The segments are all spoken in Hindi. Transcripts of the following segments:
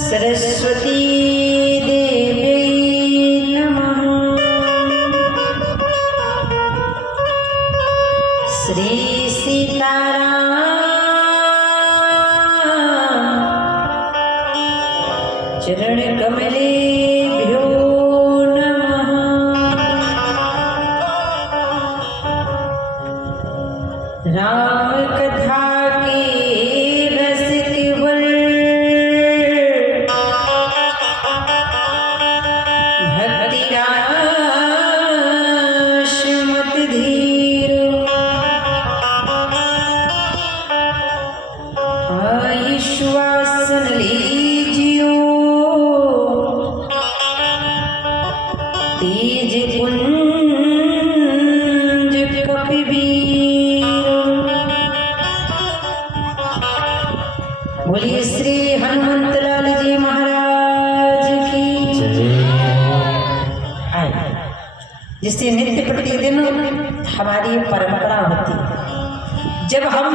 सरस्वती देवी नमः। श्री सीताराम चरण कमलेभ्यो नमः। राम कथा के रस केवल भक्ति रास मत धीर। आयुष्वासन लीजियो तेज पुंज कपिवीर। बोलिए श्री हनुमंत लाल जी महाराज की जय। जिससे नित्य प्रतिदिन हमारी परंपरा होती है, जब हम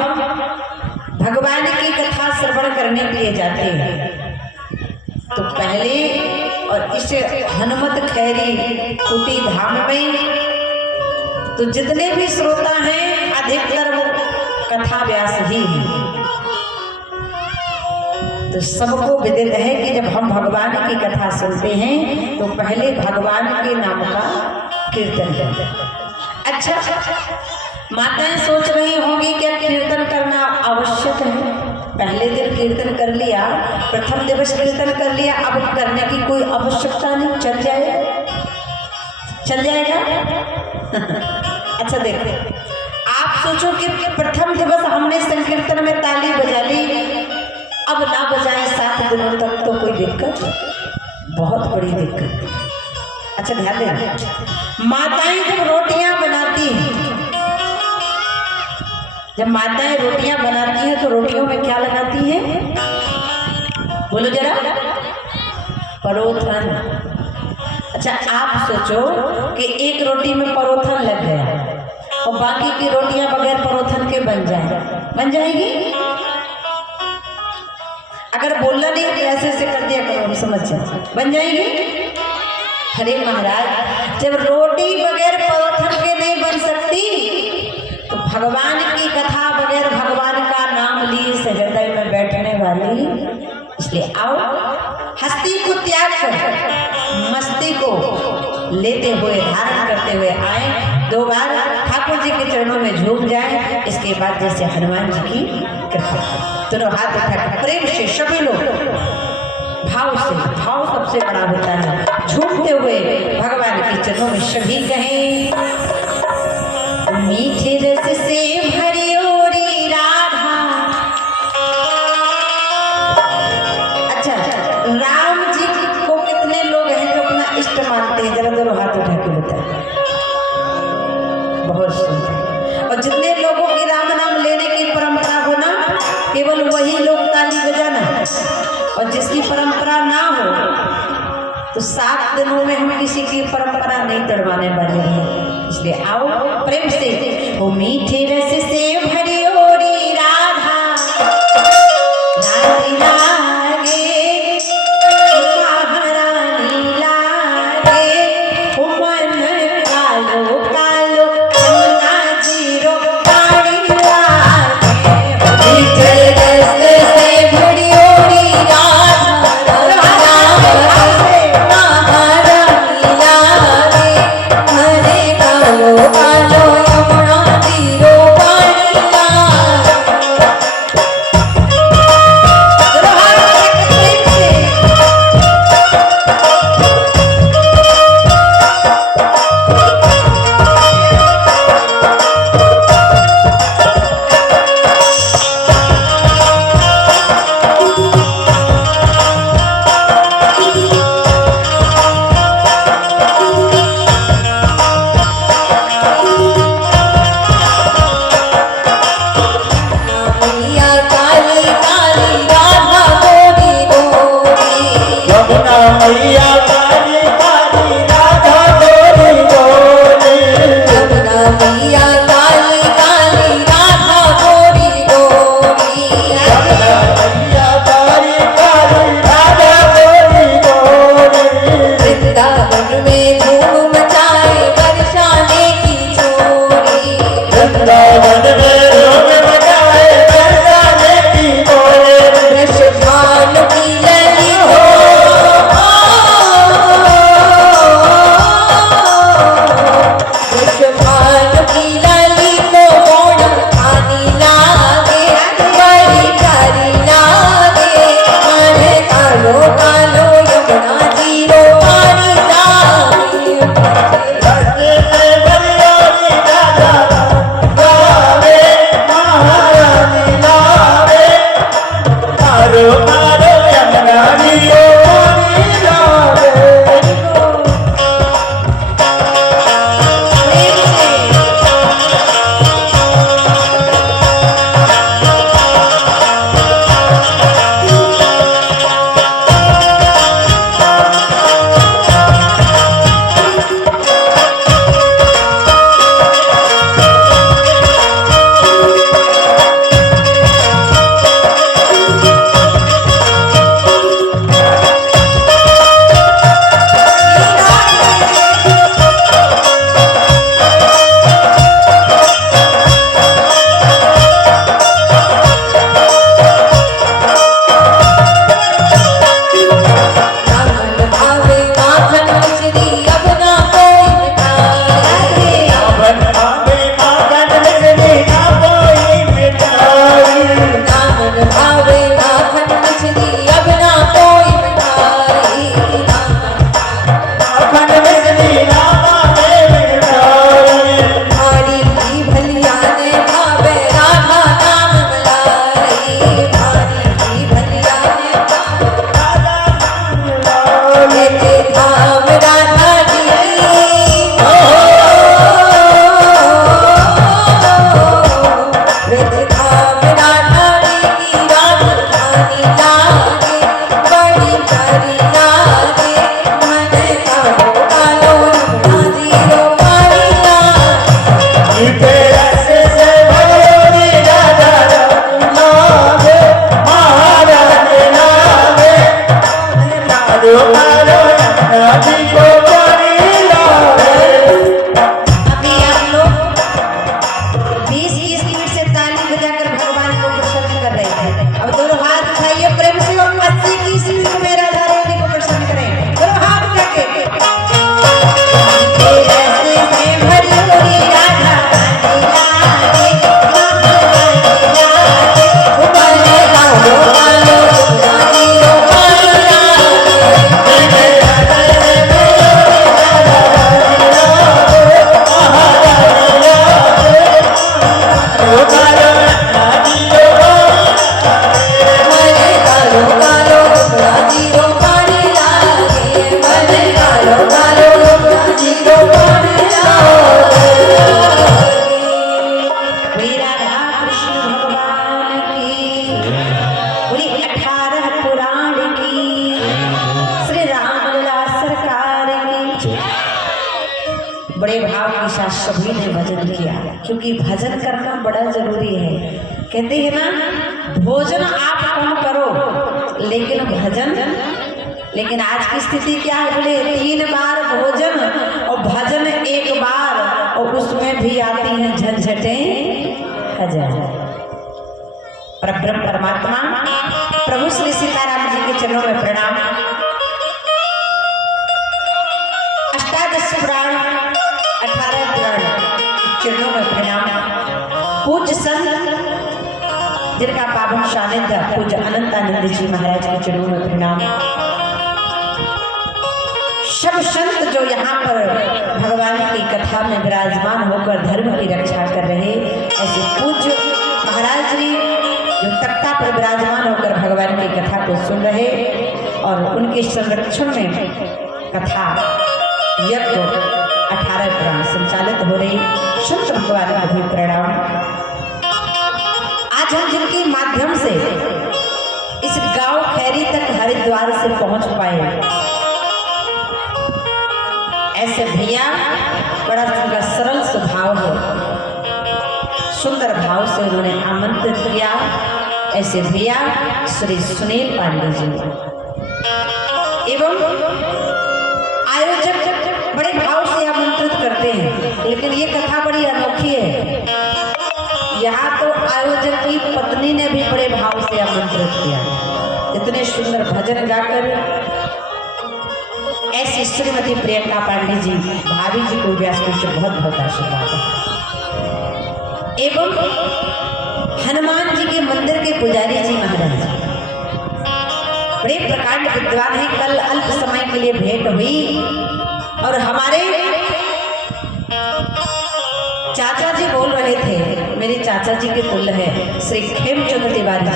भगवान की कथा श्रवण करने के लिए जाते हैं तो पहले और इस हनुमत खैरी कुटी धाम में तो जितने भी श्रोता हैं अधिकतर वो कथा व्यास ही हैं। तो सबको विदित है कि जब हम भगवान की कथा सुनते हैं तो पहले भगवान के नाम का कीर्तन करते हैं। अच्छा, माताएं सोच रही होंगी क्या कीर्तन करना आवश्यक है? पहले दिन कीर्तन कर लिया, प्रथम दिवस कीर्तन कर लिया, अब करने की कोई आवश्यकता नहीं, चल जाएगा। अच्छा देखो, आप सोचो कि प्रथम दिवस हमने संकीर्तन में ताली बजा ली, अब ना बजाएं 7 दिनों तक तो कोई दिक्कत, बहुत बड़ी दिक्कत। अच्छा ध्यान देना, माताएं जब रोटियां बनाती हैं, जब माताएं रोटियां बनाती हैं तो रोटियों में क्या लगाती हैं? बोलो जरा, परोथन। अच्छा आप सोचो कि एक रोटी में परोथन लग गया और बाकी की रोटियां बगैर परोथन के बन जाएगी? अगर बोलना नहीं तो ऐसे ऐसे कर दिया करो, हम समझ जाए, बन जाएगी? अरे महाराज, जब रोटी बगैर परोथन के नहीं बन सकती तो भगवान की कथा बगैर भगवान का नाम लिए से हृदय में बैठने वाली। इसलिए आओ, हस्ती को त्याग कर मस्ती को लेते हुए धारण करते हुए आए, 2 बार ठाकुर जी के चरणों में झूम जाए। इसके बाद जैसे हनुमान जी की कृपा, दोनों हाथ उठाकर प्रेम से सभी लोग भाव से, भाव सबसे बड़ा होता है, झूमते हुए भगवान के चरणों में सभी कहें, मीठे रस से भरी ओरी राधा। अच्छा, राम जी को कितने लोग हैं जो अपना इष्ट मानते हैं? जरा दोनों हाथ उठा के बताएं। बहुत सुंदर। और जितने लोगों की राम नाम लेने की परंपरा हो ना, केवल वही लोग ताली बजाना, और जिसकी परंपरा ना हो तो 7 दिनों में हम किसी की परंपरा नहीं तोड़वाने वाले हैं। इसलिए आओ प्रेम से, वो मीठे रस से भरी ओरी राधा रानी लागे, महारानी लागे, मन कालो कालो अन्ना जीरो काली लागे। मीठे रस से भरी ओरी राधा महारानी लागे, हरे कालो कालो यमुना तीरो पानी लागे। बड़े भाव के साथ सभी ने भजन किया, क्योंकि भजन करना बड़ा जरूरी है। कहते हैं ना, भोजन आप कम करो लेकिन भजन, लेकिन आज की स्थिति क्या है, बोले 3 बार भोजन और भजन 1 बार, और उसमें भी आती हैं झंझटें हजार। परब्रह्म परमात्मा प्रभु श्री सीताराम जी के चरणों में प्रणाम। अष्टादश पुराण 18 पुराण चरणों में प्रणाम। पूज्य संत जिनका पावन सानिध्य पूज्य अनंतानंद जी महाराज के चरणों में प्रणाम। सब संत जो यहाँ पर भगवान की कथा में विराजमान होकर धर्म की रक्षा कर रहे, ऐसे पूज्य महाराज जी जो तख्ता पर विराजमान होकर भगवान की कथा को सुन रहे और उनके संरक्षण में कथा यज्ञ 18 पुराण संचालित हो रही, संत भगवान का भी प्रणाम। आज हम जिनके माध्यम से इस गांव खैरी तक हरिद्वार से पहुंच पाए, ऐसे भैया बड़ा उनका सरल स्वभाव है, सुंदर भाव से उन्होंने आमंत्रित किया। ऐसे भैया श्री सुनील पांडे जी एवं आयोजक बड़े भाव से आमंत्रित करते हैं, लेकिन ये कथा बड़ी अनोखी है। यहाँ तो आयोजक की पत्नी ने भी बड़े भाव से आमंत्रित किया। इतने सुंदर भजन गाकर ऐसी श्रीमती प्रियंका पांडे जी भाभी जी को व्यासपीठ से बहुत बहुत आशीर्वाद। एवं हनुमान जी के मंदिर के पुजारी जी महाराज बड़े प्रकांड विद्वान हैं। कल अल्प समय के लिए भेंट हुई और हमारे चाचा जी बोल रहे थे, मेरे चाचा जी के कुल है श्री खेमचंद तिवारी जी,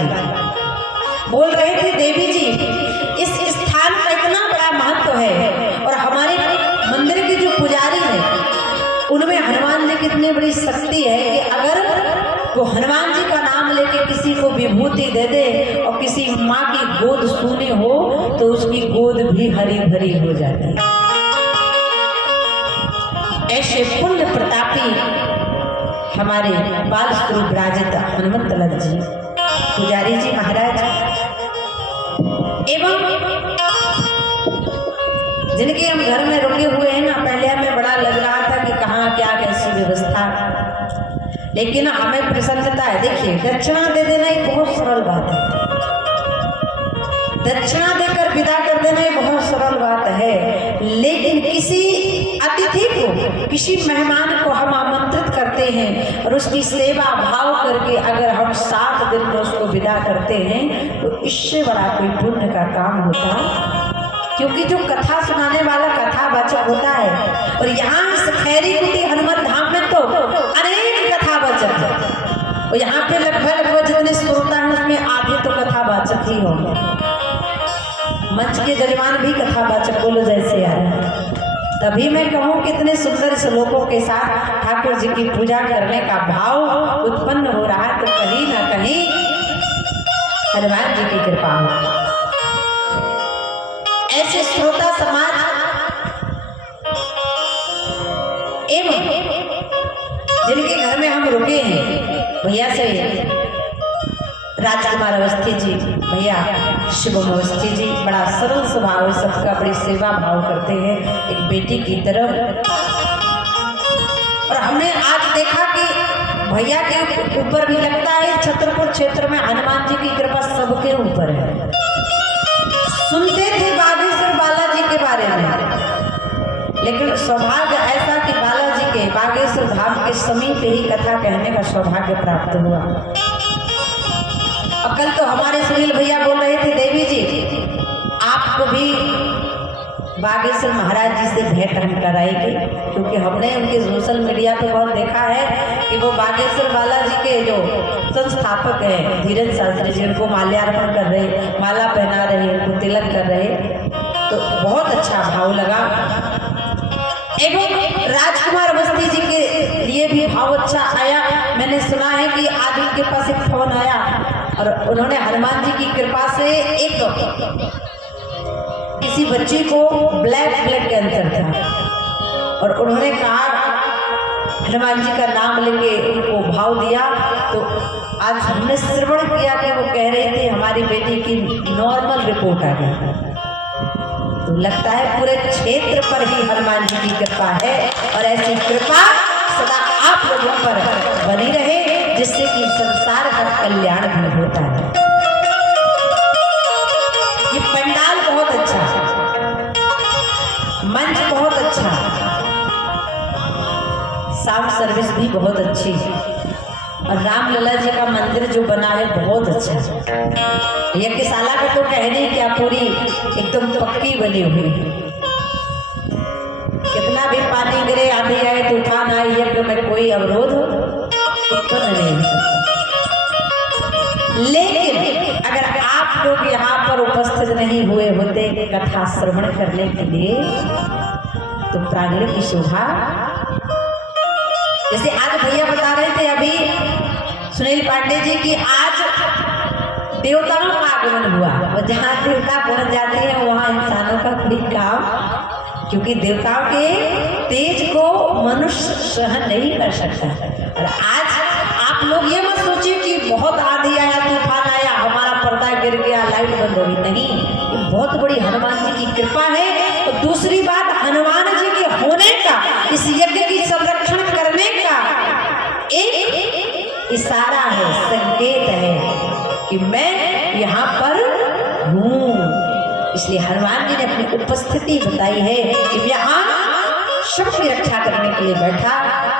बोल रहे थे देवी जी इस स्थान का इतना बड़ा महत्व है और हमारे मंदिर के जो पुजारी हैं उनमें हनुमान जी की इतनी बड़ी शक्ति है कि अगर वो हनुमान जी का नाम लेके किसी को विभूति दे दे और किसी माँ की गोद सूनी हो तो उसकी गोद भी हरी भरी हो जाती है। ऐसे पुण्य प्रतापी हमारे बाल स्वरूप विराजित हनुमंत लाल जी पुजारी जी महाराज एवं जिनके हम घर में रुके हुए हैं ना, पहले हमें बड़ा लग रहा था कि कहाँ क्या कैसी व्यवस्था, लेकिन हमें प्रसन्नता है। देखिए, दक्षिणा दे देना एक बहुत सरल बात है, दक्षिणा देकर विदा कर देना एक बहुत सरल बात है, लेकिन किसी अतिथि को, किसी मेहमान को हम आमंत्रित करते हैं और उसकी सेवा भाव करके अगर हम 7 दिन में उसको विदा करते हैं तो इससे बड़ा कोई पुण्य का काम होता। क्योंकि जो कथा सुनाने वाला कथावाचक होता है, और यहाँ इस खैरी कुटी हनुमत धाम में तो अनेक कथावाचक है, और यहाँ पे लगभग जितने श्रोता हैं उसमें आधे तो कथावाचक ही होंगे। मंच के जजमान भी कथावाचक बोलो जैसे आ रहे हैं, तभी मैं कहूँ कितने सुंदर श्लोकों के साथ ठाकुर जी की पूजा करने का भाव उत्पन्न हो रहा है, तो कहीं ना कहीं हनुमान जी की कृपा हो। ऐसे श्रोता समाज एवं जिनके घर में हम रुके हैं, भैया से राजकुमार अवस्थी जी, भैया शिवम अवस्थी जी, बड़ा सरल स्वभाव है सबका, बड़ी सेवा भाव करते हैं एक बेटी की तरह। और हमने आज देखा कि भैया के ऊपर भी लगता है छतरपुर क्षेत्र में हनुमान जी की कृपा सबके ऊपर है। सुनते थे बागेश्वर बालाजी के बारे में, लेकिन सौभाग्य ऐसा कि बालाजी के बागेश्वर धाम के समीप ही कथा कहने का सौभाग्य प्राप्त हुआ। अब कल तो हमारे सुनील भैया बोल रहे थे देवी जी आपको भी बागेश्वर महाराज जी से भेंट हम कराएंगे, क्योंकि हमने उनके सोशल मीडिया पे बहुत देखा है कि वो बागेश्वर बालाजी के जो संस्थापक हैं धीरज शास्त्री जी उनको माल्यार्पण कर रहे, माला पहना रहे, उनको तिलक कर रहे, तो बहुत अच्छा भाव लगा। एवं राजकुमार अवस्थी जी के लिए भी भाव अच्छा आया। मैंने सुना है कि आज उनके पास एक फोन आया और उन्होंने हनुमान जी की कृपा से एक किसी बच्ची को ब्लैक ब्लड कैंसर था और उन्होंने कहा हनुमान जी का नाम लेके उनको भाव दिया। तो आज हमने श्रवण किया कि वो कह रहे थे हमारी बेटी की नॉर्मल रिपोर्ट आ गई। तो लगता है पूरे क्षेत्र पर ही हनुमान जी की कृपा है और ऐसी कृपा सदा आप लोगों पर बनी रहे, जिससे कि संसार का कल्याण भी होता है। ये पंडाल बहुत अच्छा, मंच बहुत अच्छा, साउंड सर्विस भी बहुत अच्छी, और रामलला जी का मंदिर जो बना है बहुत अच्छा है। यज्ञशाला का तो कहने क्या पूरी एकदम पक्की बनी हुई है। कितना भी पानी गिरे आंधी आए तूफान आए यज्ञ में कोई अवरोध उत्पन्न नहीं हो सकता। लेकिन अगर आप लोग यहाँ पर उपस्थित नहीं हुए होते कथा श्रवण करने के लिए तो प्रांगण की शोभा, जैसे आज भैया बता रहे थे अभी सुनील पांडे जी की आज देवताओं का आगमन हुआ, और जहाँ देवता पहुंच जाते हैं वहाँ इंसानों का कोई काम, क्योंकि देवताओं के तेज को मनुष्य सहन नहीं कर सकता। और आज आप लोग ये मत सोचिए कि बहुत आंधी आया तूफान आया हमारा पर्दा गिर गया लाइट बंद हो गई, नहीं, ये बहुत बड़ी हनुमान जी की कृपा है। और दूसरी बात हनुमान जी के होने का, इस यज्ञ की संरक्षण करने का एक इशारा है, संकेत है कि मैं यहाँ पर हूँ। इसलिए हनुमान जी ने अपनी उपस्थिति बताई है कि यहाँ सबकी रक्षा करने के लिए बैठा।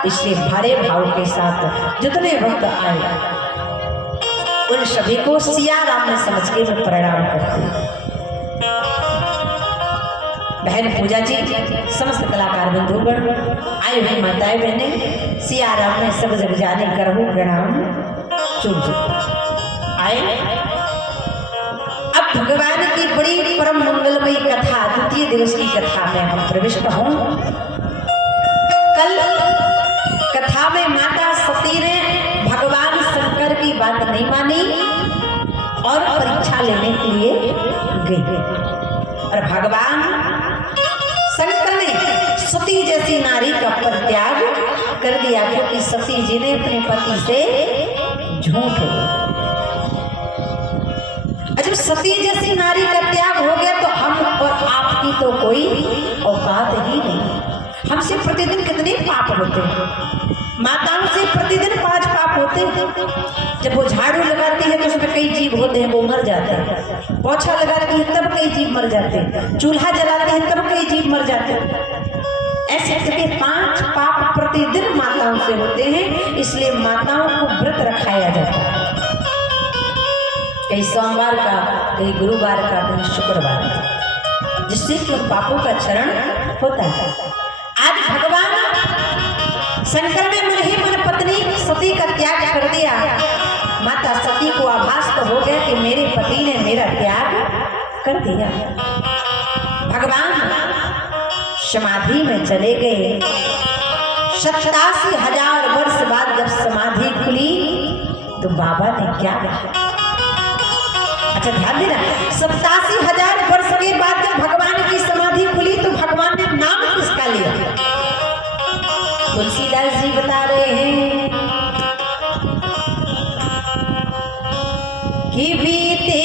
इसलिए भरे भाव के साथ जितने भक्त आए उन सभी को सिया राम ने समझ के मैं प्रणाम करती हूँ। बहन पूजा जी, समस्त कलाकार बंधुगण, आए हुए माताएं बहने, सिया राम ने सब जग जाने करहु प्रणाम चुन आए। अब भगवान की बड़ी परम मंगलमयी कथा, द्वितीय दिवस की कथा में हम प्रविष्ट हों। कल कथा में माता सती ने भगवान शंकर की बात नहीं मानी और परीक्षा लेने के लिए गई, और भगवान शंकर ने सती जैसी नारी का परित्याग कर दिया, क्योंकि सती जी ने अपने पति से झूठ बोला। जब सती जैसी नारी का त्याग हो गया तो हम और आपकी तो कोई औकात ही नहीं। हमसे प्रतिदिन कितने पाप होते हैं, माताओं से प्रतिदिन 5 पाप होते हैं। जब वो झाड़ू लगाती है तो उसमें कई जीव होते हैं, वो मर जाते हैं। पोछा लगाती है तब कई जीव मर जाते हैं। चूल्हा जलाते हैं तब कई जीव मर जाते हैं। ऐसे करके 5 पाप प्रतिदिन माताओं से होते हैं। इसलिए माताओं को व्रत रखाया जाता है, कहीं सोमवार का, कहीं गुरुवार का, कहीं शुक्रवार का, जिससे कि पापों का क्षरण होता है। आज भगवान शंकर ने मन ही मन पत्नी सती का त्याग कर दिया। माता सती को आभास तो हो गया कि मेरे पति ने मेरा त्याग कर दिया। भगवान समाधि में चले गए। 87,000 वर्ष बाद जब समाधि खुली तो बाबा ने क्या कहा? अच्छा ध्यान देना, 87,000 वर्ष के बाद जब भगवान की समाधि खुली तो भगवान ने नाम किसका लिया? तुलसीदास जी बता रहे हैं कि बीते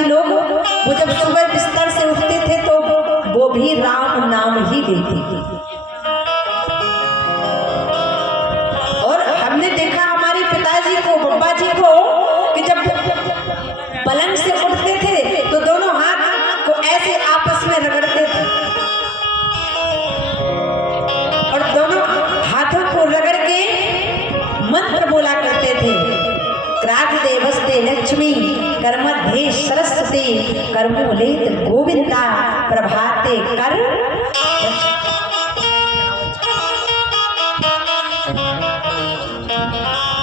पिताजी लोग वो जब सुबह बिस्तर से उठते थे तो वो भी राम नाम ही लेते थे। और हमने देखा हमारे पिताजी को, बब्बा जी को, कि जब पलंग से उठते थे तो दोनों हाथ को ऐसे आपस में रगड़ते थे और दोनों हाथों को रगड़ के मंत्र बोला करते थे, क्रांते वस्ते लक्ष्मी कर्मध्ये सरस्वती कर्मूलेत गोविंदा प्रभाते कर।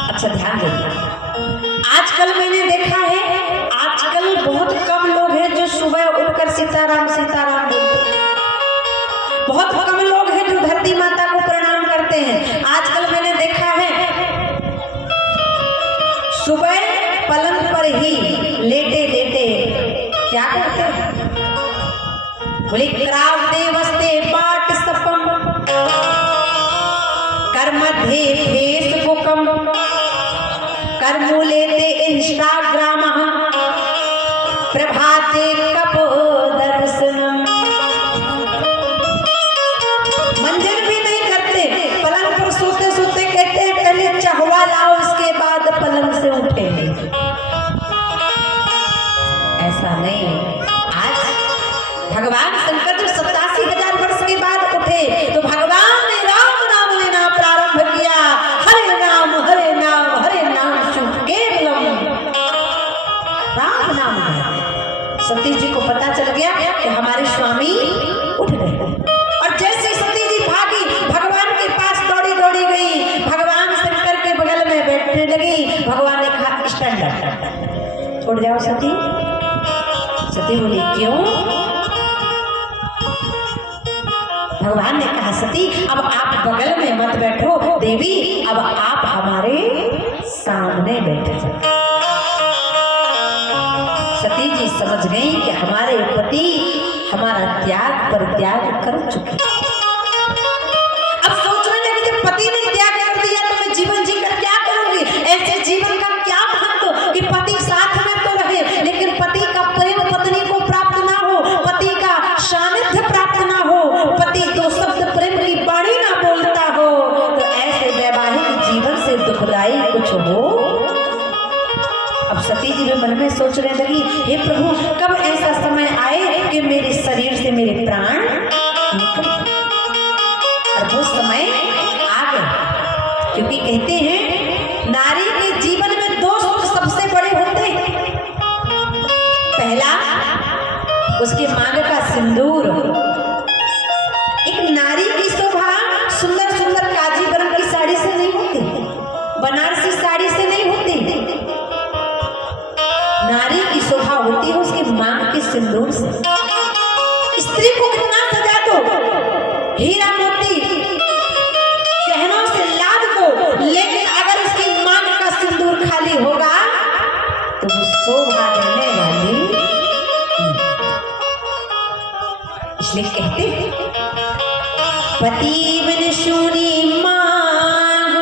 अच्छा ध्यान देना, आजकल मैंने देखा है, आजकल बहुत कम लोग हैं जो सुबह उठकर सीताराम सीताराम बोलते हैं। बहुत कम लोग हैं जो धरती माता को प्रणाम करते हैं। आजकल मैंने देखा है सुबह पलंग पर ही लेटे लेटे क्या करते हैं, बोले क्रावते वस्ते पाठ सपम कर्मध्ये फेसबुकम कर्मूलेते इंस्टाग्राम प्रभाते कपो दर्शनम। मंजन भी नहीं करते, पलंग पर सोते सोते कहते हैं पहले चाहवा लाओ उसके बाद पलंग से उठेंगे। ऐसा नहीं, आज भगवान शंकर जो 87,000 वर्ष के बाद उठे तो भगवान ने राम नाम लेना प्रारंभ किया। हरे नाम शिव केवलम, राम नाम है। सती जी को पता चल गया कि हमारे स्वामी उठ गए और जैसे सती जी भागी भगवान के पास दौड़ी दौड़ी गई, भगवान शंकर के बगल में बैठने लगी। भगवान ने कहा स्टैंड अप, उठ जाओ सती। सती बोली क्यों? भगवान ने कहा सती अब आप बगल में मत बैठो देवी, अब आप हमारे सामने बैठे जाओ। सती जी समझ गई कि हमारे पति हमारा त्याग परित्याग कर चुके। अब सोचने लगी जब पति ने त्याग कर दिया तो मैं जीवन जीकर क्या करूंगी? ऐसे जीवन का क्या महत्व कि पति साथ में तो रहे लेकिन पति का प्रेम पत्नी को प्राप्त ना हो, पति का सानिध्य प्राप्त ना हो, पति दो शब्द प्रेम की वाणी ना बोलता हो, तो ऐसे वैवाहिक जीवन से दुखदाई कुछ हो। अब सती जी मन में सोचने लगी हे प्रभु कब ऐसा समय आए कि मेरे शरीर से मेरे प्राण निकल। और वो समय आ गया, क्योंकि कहते हैं नारी के जीवन में दो सुख सबसे बड़े होते हैं। पहला उसके मांग का सिंदूर। एक नारी की शोभा सुंदर सुंदर काजीगरम की साड़ी से नहीं होती, बनारसी साड़ी से नहीं होती। नारी की शोभा होती है उसके मांग के सिंदूर से। स्त्री को कितना सजा दो, हीरा मोती गहनों से लाद दो, लेकिन अगर उसकी मांग का सिंदूर खाली होगा तो वो शोभा देने वाली। इसलिए कहते हैं पति बिन शूनी मांग,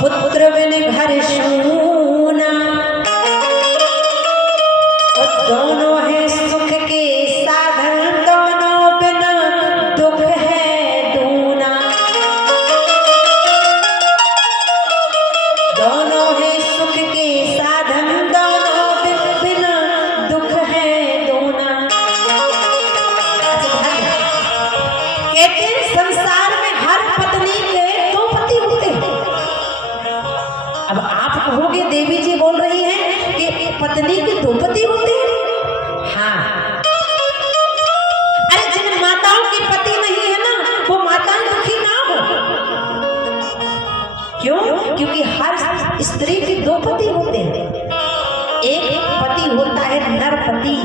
पुत्र बिन घर शूना, दोनों है सुख के साधन, दोनों बिना दुख है दूना। दोनों है सुख के साधन, दोनों बिना दुख है दूना। कहते हैं संसार में हर पत्नी के दो पति होते हैं। अब आप कहोगे देवी जी बोल रही हैं कि पत्नी के दो पति होते हैं। हाँ, अरे जिन माताओं के पति नहीं है ना वो माताएं दुखी ना हो। क्यों? क्योंकि हर स्त्री के दो पति होते हैं। एक पति होता है नरपति,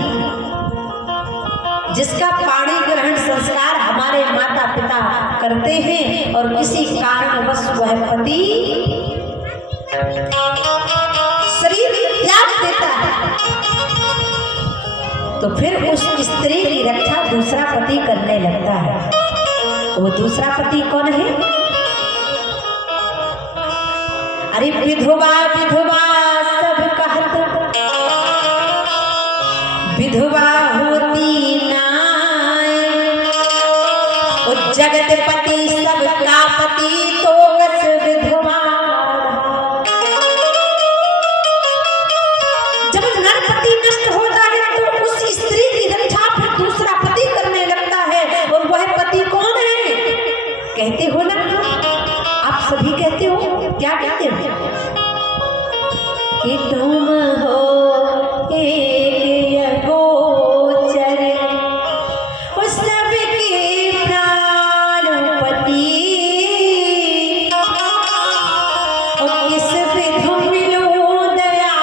जिसका पाणी ग्रहण संस्कार हमारे माता पिता करते हैं और किसी कारणवश वह पति शरीर त्याग देता है, तो फिर उस स्त्री की रक्षा दूसरा पति करने लगता है। वो दूसरा पति कौन है? अरे विधवा विधवा सब कहत विधवा होती नाय, जगत पति सबका पति तो बस विधवा। जब नरपति नष्ट होता है तो उस स्त्री की रक्षा फिर दूसरा पति करने लगता है, और वह पति कौन है? कहते हो ना, आप सभी कहते हो, क्या कहते हो? कि तुम हो एक गोचर, उस सबके प्राणपति, और किस विधु मिलो दया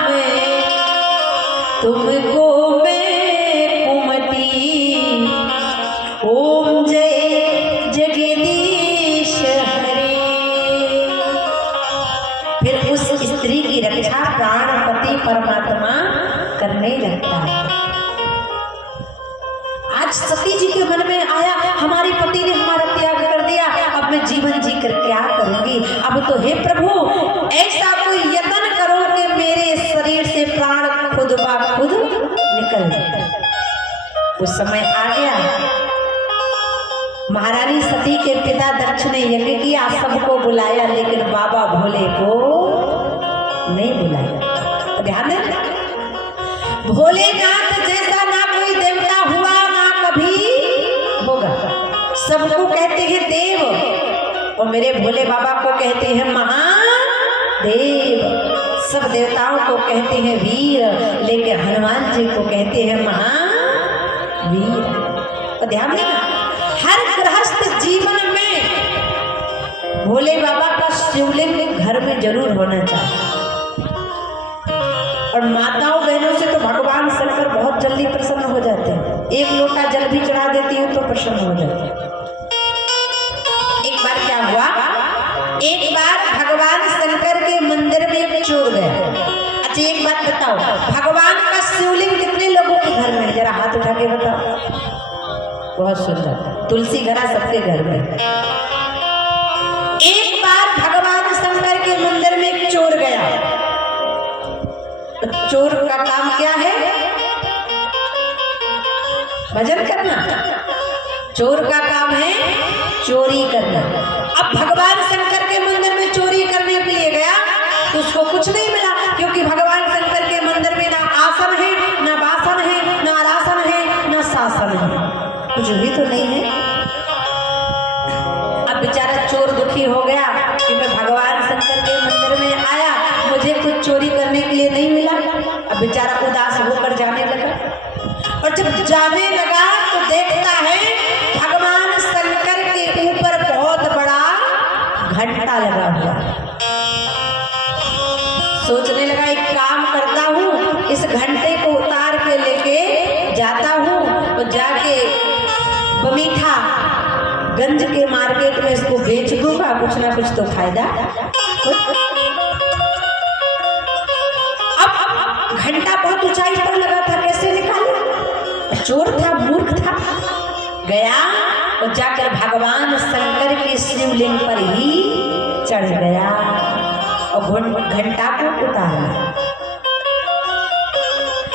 में तुमको मैं कुमति। ओम जय जगदीश हरे। फिर उस स्त्री की रक्षा प्राणपति परमात्मा करने लगता है। आज सती जी के मन में आया, हमारे पति ने हमारा त्याग कर दिया, अब मैं जीवन जी कर क्या करूंगी? अब तो हे प्रभु ऐसा कोई यत्न करो कि मेरे शरीर से प्राण खुद ब खुद निकल जाए। उस समय आ गया, महारानी सती के पिता दक्ष ने यज्ञ किया, सबको बुलाया, लेकिन बाबा भोले को नहीं बुलाया। ध्यान देना, भोलेनाथ जैसा ना कोई देवता हुआ ना कभी होगा। सबको कहते हैं देव, और मेरे भोले बाबा को कहते हैं महादेव। सब देवताओं को कहते हैं वीर, लेकिन हनुमान जी को कहते हैं महावीर। तो ध्यान देना, हर गृहस्थ जीवन में भोले बाबा का शिवलिंग घर में जरूर होना चाहिए। और माताओं बहनों से तो भगवान शंकर बहुत जल्दी प्रसन्न हो जाते हैं। एक लोटा जल भी चढ़ा देती हूँ तो प्रसन्न हो जाते हैं। एक बार क्या हुआ, एक बार भगवान शंकर के मंदिर में एक चोर गया। अच्छा एक बात बताओ, भगवान का शिवलिंग कितने लोगों के घर में? जरा हाथ उठा के बताओ। बहुत सुंदर, तुलसी घड़ा सबके घर में। एक बार भगवान शंकर के मंदिर में एक चोर गया। चोर का काम क्या है? भजन करना। चोर का काम है चोरी करना। अब भगवान शंकर के मंदिर में चोरी करने के लिए गया तो उसको कुछ नहीं मिला, क्योंकि भगवान शंकर के मंदिर में ना आसन है, ना बासन है, ना रासन है, ना शासन है, कुछ भी तो नहीं है। अब बेचारा चोर दुखी हो गया कि मैं भगवान शंकर के मंदिर में आया, मुझे कुछ चोरी करने के लिए नहीं मिला। अब बेचारा उदास होकर जाने लगा, और जब जाने लगा तो देखता है भगवान शंकर के ऊपर बहुत बड़ा घंटा लगा हुआ। सोचने लगा एक काम करता हूँ, इस घंटे को उतार के लेके जाता हूँ तो जाके बमीठा गंज के मार्केट में इसको बेच दूंगा, कुछ ना कुछ तो फायदा। अब घंटा बहुत ऊंचाई पर लगा था, कैसे निकाले? चोर था, मूर्ख था, गया और जाकर भगवान शंकर के शिवलिंग पर ही चढ़ गया और घंटा को उतारा।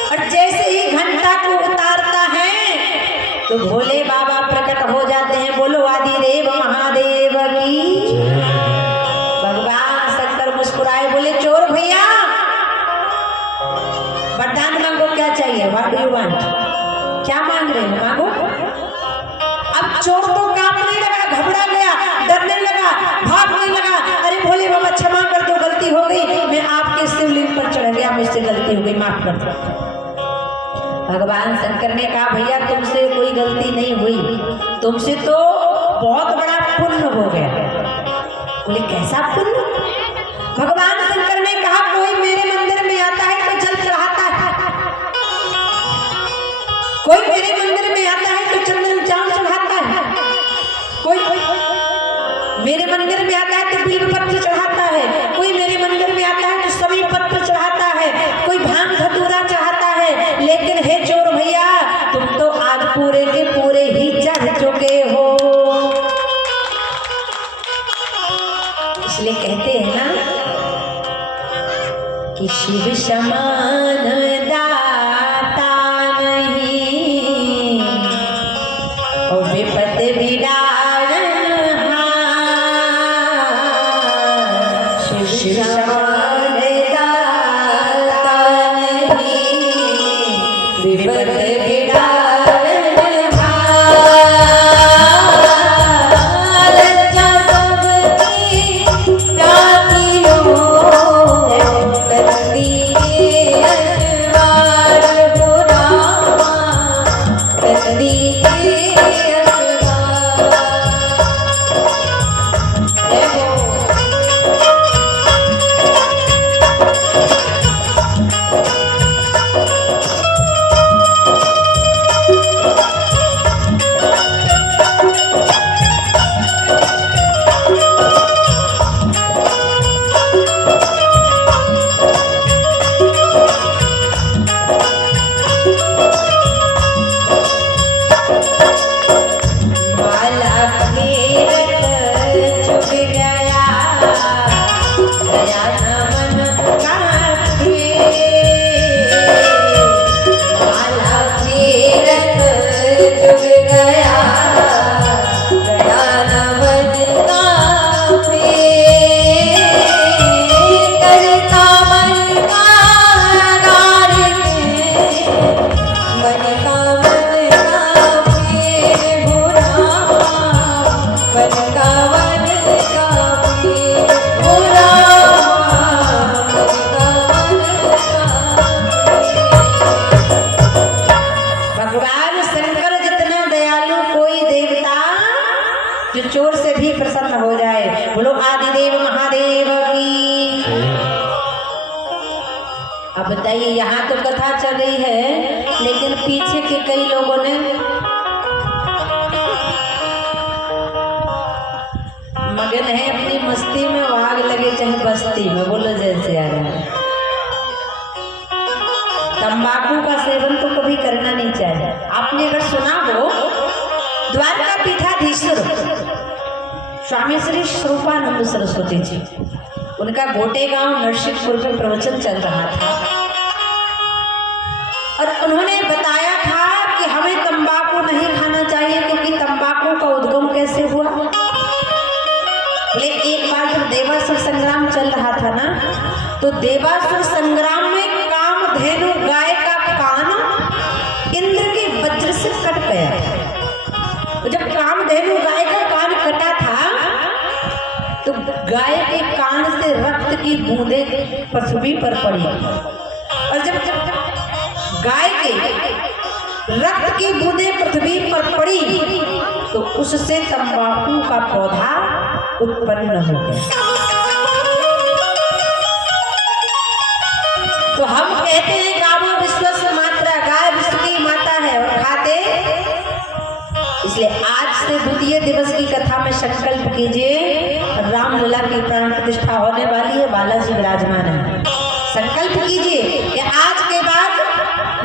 और जैसे ही घंटा को उतारता है तो भोले बाबा प्रकट हो जाते हैं। बोलो आदिदेव महादेव की। भगवान शंकर मुस्कुराए, बोले चोर भैया वरदान मांगो, क्या चाहिए? What do you want? क्या मांग रहे हो? मांगो। अब चोर तो कांपने लगा, घबरा गया, डरने लगा, भागने लगा। अरे भोले बाबा क्षमा कर दो, गलती हो गई, मैं आपके शिवलिंग पर चढ़ गया, मुझसे गलती हो गई, माफ कर दो। भगवान शंकर ने कहा भैया तुमसे कोई गलती नहीं हुई, तुमसे तो बहुत बड़ा पुण्य हो गया। बोले कैसा पुण्य? भगवान शंकर ने कहा कोई मेरे मंदिर में आता है तो जल चढ़ाता है, कोई मेरे मंदिर में आता है तो चंदन चांद चढ़ाता है, कोई मेरे मंदिर में आता है तो बिल्व पत्र चढ़ाता है, कोई मेरे मंदिर में आता है तो सभी पत्र चढ़ाता है, कोई भांग धतूरा चढ़ाता है। लेकिन हे चोर भैया तुम तो आज पूरे के पूरे ही चढ़ चुके हो। इसलिए कहते हैं ना कि शिव समान दाता अब बताइए, यहाँ तो कथा चल रही है लेकिन पीछे के कई लोगों ने मगन है अपनी मस्ती में, आग लगे चाहे बस्ती में। बोलो जैसे आ रहा है। तंबाकू का सेवन तो कभी करना नहीं चाहिए। आपने अगर सुना हो, द्वारका पीठाधीश्वर स्वामी श्री स्वरूपानंद सरस्वती जी, उनका गोटे गांव नरसिंहपुर में प्रवचन चल रहा था और उन्होंने बताया था कि हमें तंबाकू नहीं खाना चाहिए, क्योंकि तंबाकू का उद्गम कैसे हुआ। लेकिन एक बार जब देवासुर संग्राम चल रहा था ना, तो देवासुर संग्राम में कामधेनु गाय का कान इंद्र के वज्र से कट गया था। तो जब कामधेनु गाय का कान कटा था, तो गाय के कान से रक्त की बूंदें पृथ्वी पर पड़ी और जब गाय के रक्त की बूंदें पृथ्वी पर पड़ी तो उससे तंबाकू का पौधा उत्पन्न हो गया। तो हम कहते हैं गावो विश्वस्य मात्रा, गाय विश्व की माता है और खाते। इसलिए आज से द्वितीय दिवस की कथा में संकल्प कीजिए, रामलला की प्राण प्रतिष्ठा होने वाली है, बालाजी विराजमान है। संकल्प कीजिए कि आज के बाद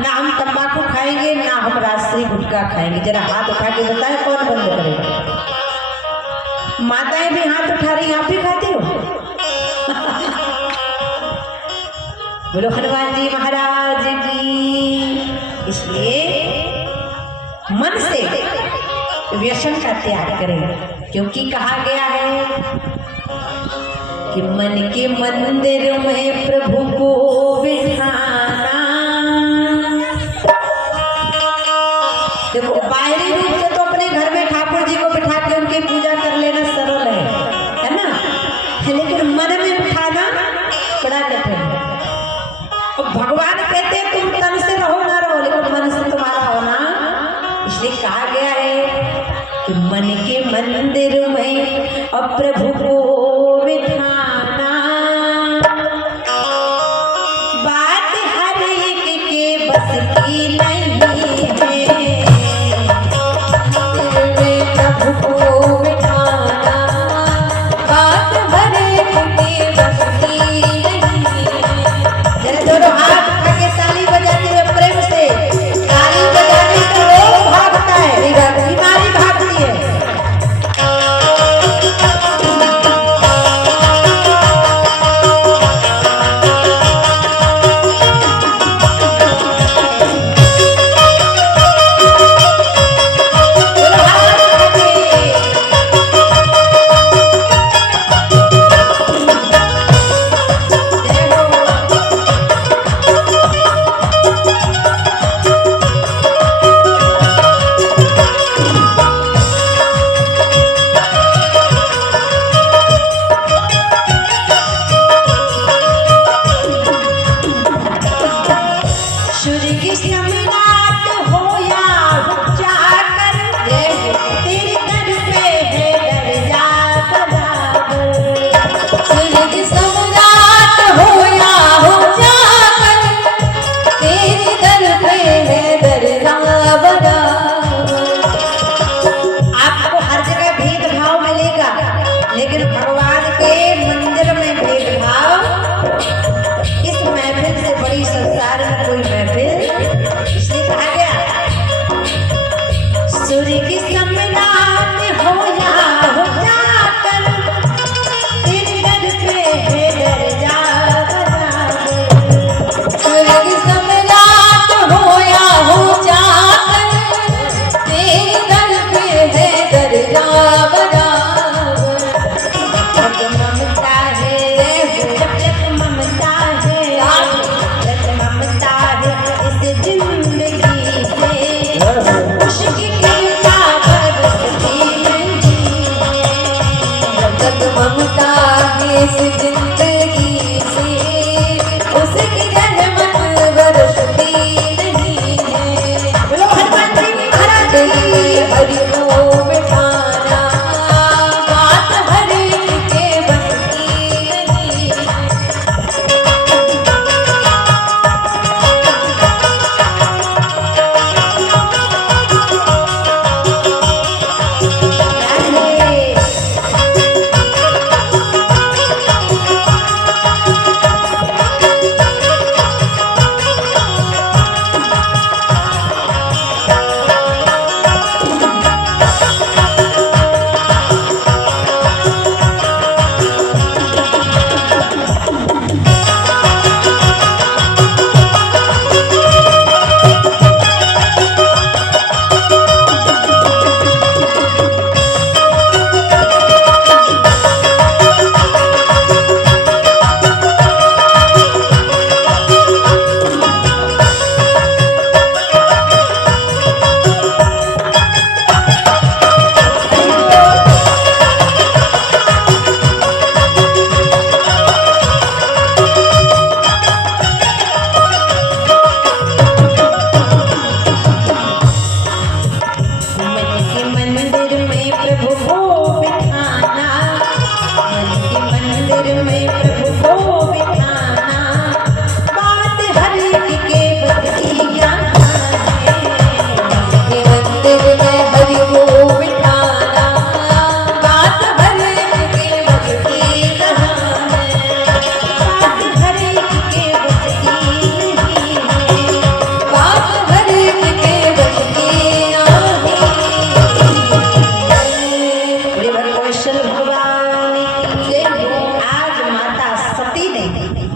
ना हम तंबाकू खाएंगे, ना हम राजश्री गुटखा खाएंगे। जरा हाथ उठा के बताए कौन बंद करेगा। माताएं भी हाथ उठा रही, आप भी खाते हो? बोलो हनुमान जी महाराज की। इसलिए मन से व्यसन का त्याग करें, क्योंकि कहा गया है कि मन के मंदिर में प्रभु को बिठाना। देखो, बाहरी रूप से तो अपने घर में ठाकुर जी को बिठा के उनकी पूजा कर लेना सरल है ना, लेकिन मन में बिठाना बड़ा कठिन है। और भगवान कहते हैं तुम तन से रहो ना रहो, लेकिन मन से तुम्हारा होना। इसलिए कहा गया है कि मन के मंदिर में अब प्रभु को बिठाना। बात हर एक के बस की नहीं है, प्रभु को बिठाना। बात हर एक के बस की नहीं है। दोनों हाथ उठा के ताली बजाते हुए प्रेम से, ताली बजाने से रोग भागता है, बीमारी भागती है।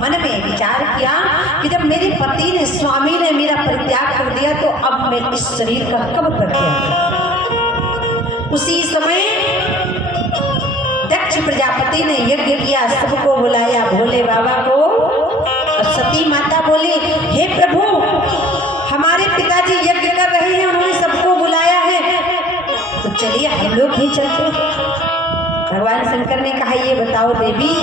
मन में विचार किया कि जब मेरे पति ने, स्वामी ने मेरा परित्याग कर दिया तो अब मैं इस शरीर का कब परित्याग करूं। उसी समय दक्ष प्रजापति ने यज्ञ किया, सबको बुलाया, भोले बाबा को। और सती माता बोली, हे प्रभु, हमारे पिताजी यज्ञ कर रहे हैं, उन्होंने सबको बुलाया है, तो चलिए हम लोग ही चलते। भगवान शंकर ने कहा, ये बताओ देवी,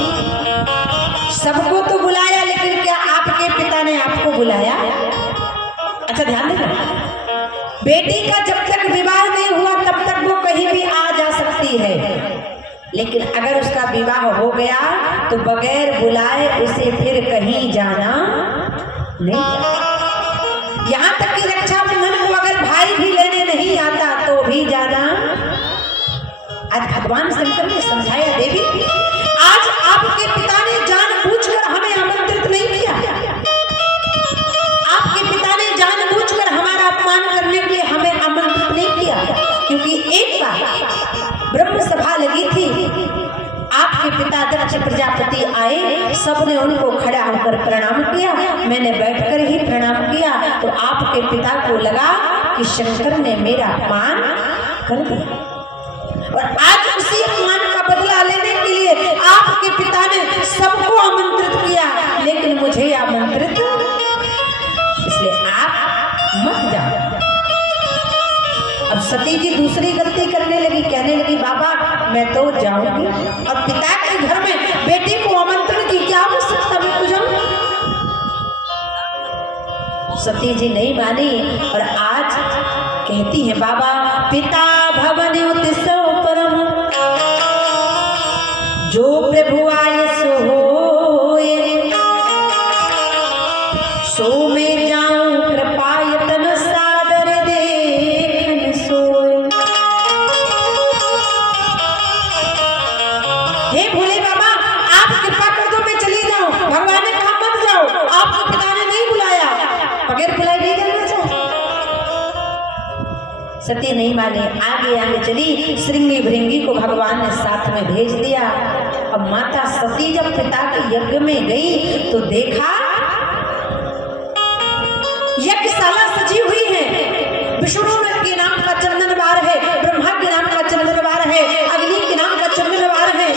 सबको तो बुलाया, लेकिन क्या आपके पिता ने आपको बुलाया? अच्छा ध्यान देना, बेटी का जब तक विवाह नहीं हुआ तब तक वो कहीं भी आ जा सकती है, लेकिन अगर उसका विवाह हो गया तो बगैर बुलाए उसे फिर कहीं जाना नहीं चाहिए। यहाँ तक कि रक्षाबंधन को अगर भाई भी लेने नहीं आता तो भी जाना। आज भगवान शंकर ने समझाया, देवी, आज आपके पिता ने जानबूझकर हमें आमंत्रित नहीं किया, आपके पिता ने जानबूझकर हमारा अपमान करने के लिए हमें आमंत्रित नहीं किया, क्योंकि एक बार ब्रह्म सभा लगी थी, आपके पिता दक्ष प्रजापति आए, सबने उनको खड़ा होकर प्रणाम किया, मैंने बैठकर ही प्रणाम किया, तो आपके पिता को लगा कि शंकर ने मेरा अपमान कर दिया, और आज उसी अपमान का बदला लेने के लिए आपके पिता ने सबको आमंत्रित किया, लेकिन मुझे आमंत्रित, इसलिए आप मत जाओ। अब सती जी दूसरी गलती करने लगी, कहने लगी, बाबा मैं तो जाऊंगी, और पिता के घर में बेटी को आमंत्रण की क्या आवश्यकता, मैं तो जाऊं। सती जी नहीं मानी, और आज कहती है, बाबा पिता भवन उत्सव परम, जो प्रभु आए सो होए, सो में जाऊं कृपायतन सादर देखन सोए। हे भोले बाबा, आप कृपा कर दो, मैं चली जाऊं। भगवान ने कहा मत जाओ, आपके पिता ने नहीं बुलाया, बगैर बुलाए नहीं जाना चाहिए। सती नहीं माने, आगे आगे चली, श्रृंगी भृंगी को भगवान ने साथ में भेज दिया। अब माता सती जब पिता के यज्ञ में गई तो देखा यज्ञशाला सजी हुई है, विष्णु के नाम का चंदन वार है, ब्रह्मा के नाम का चंदन वार है, अग्नि के नाम का चंदन वार है,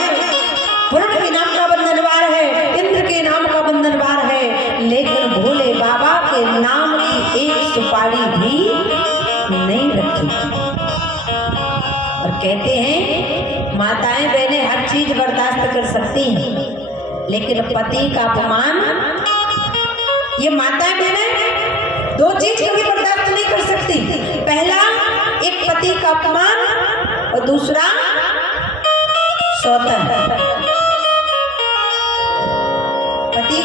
वरुण के नाम का बंधन वार है, इंद्र के नाम का बंधन वार है, लेकिन भोले बाबा के नाम की एक सुपारी भी नहीं रखी। और कहते हैं माताएं बहनें हर चीज बर्दाश्त कर सकती हैं, लेकिन पति का अपमान, ये माताएं बहनें दो चीज कभी बर्दाश्त नहीं कर सकती। पहला, एक पति का अपमान, और दूसरा सौतन। पति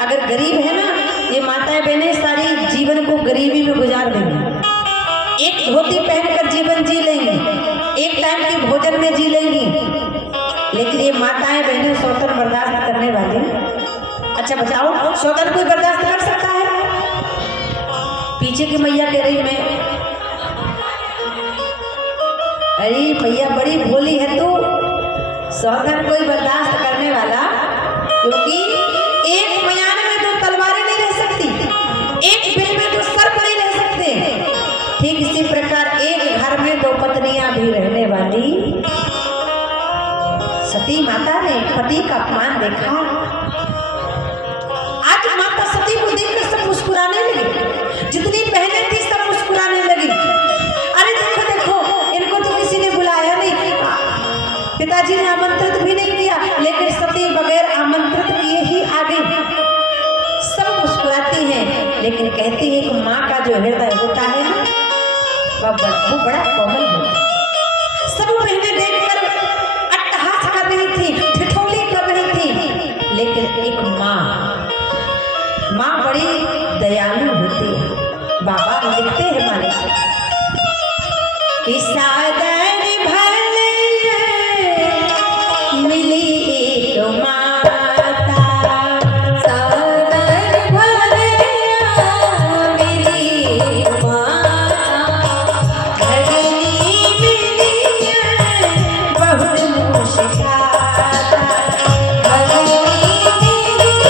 अगर गरीब है ना, ये माताएं बहनें सारी जीवन को गरीबी में गुजार देंगी, एक धोती पहनकर जीवन जी लेंगी, एक टाइम के भोजन में जी लेंगी, लेकिन ये माताएं बहनें सौतन बर्दाश्त करने वाली। अच्छा बताओ, सौतन कोई बर्दाश्त कर सकता है? पीछे की मैया कह रही, मैं, अरे मैया बड़ी भोली है तू, सौतन कोई बर्दाश्त करने वाला, क्योंकि एक मयान में दो तलवारें नहीं रह सकती, एक बिल में दो सर्प नहीं रह सकते, ठीक इसी प्रकार एक घर में दो पत्नियां भी रहने वाली। सती माता ने पति का अपमान देखा। आज माता सती को देखकर सब मुस्कुराने लगी, जितनी बहनें थी सब मुस्कुराने लगी। अरे देखो देखो, इनको तो किसी ने बुलाया नहीं, पिताजी ने आमंत्रित भी नहीं किया, लेकिन सती बगैर आमंत्रित किए ही आ गई। सब मुस्कुराती हैं, लेकिन कहती है कि माँ का जो हृदय होता है ना, वो बड़ा कोमल होता है। सब बहनें देखकर अट्टहास कर रही थी, ठिठोली कर रही थी, लेकिन एक माँ बड़ी दयालु होती है। बाबा लिखते हैं मालिक कि सादर भले मिली एक माता, सादर भले मिली एक माता, भगनी मिली बहुत मुस्काता, भगनी मिली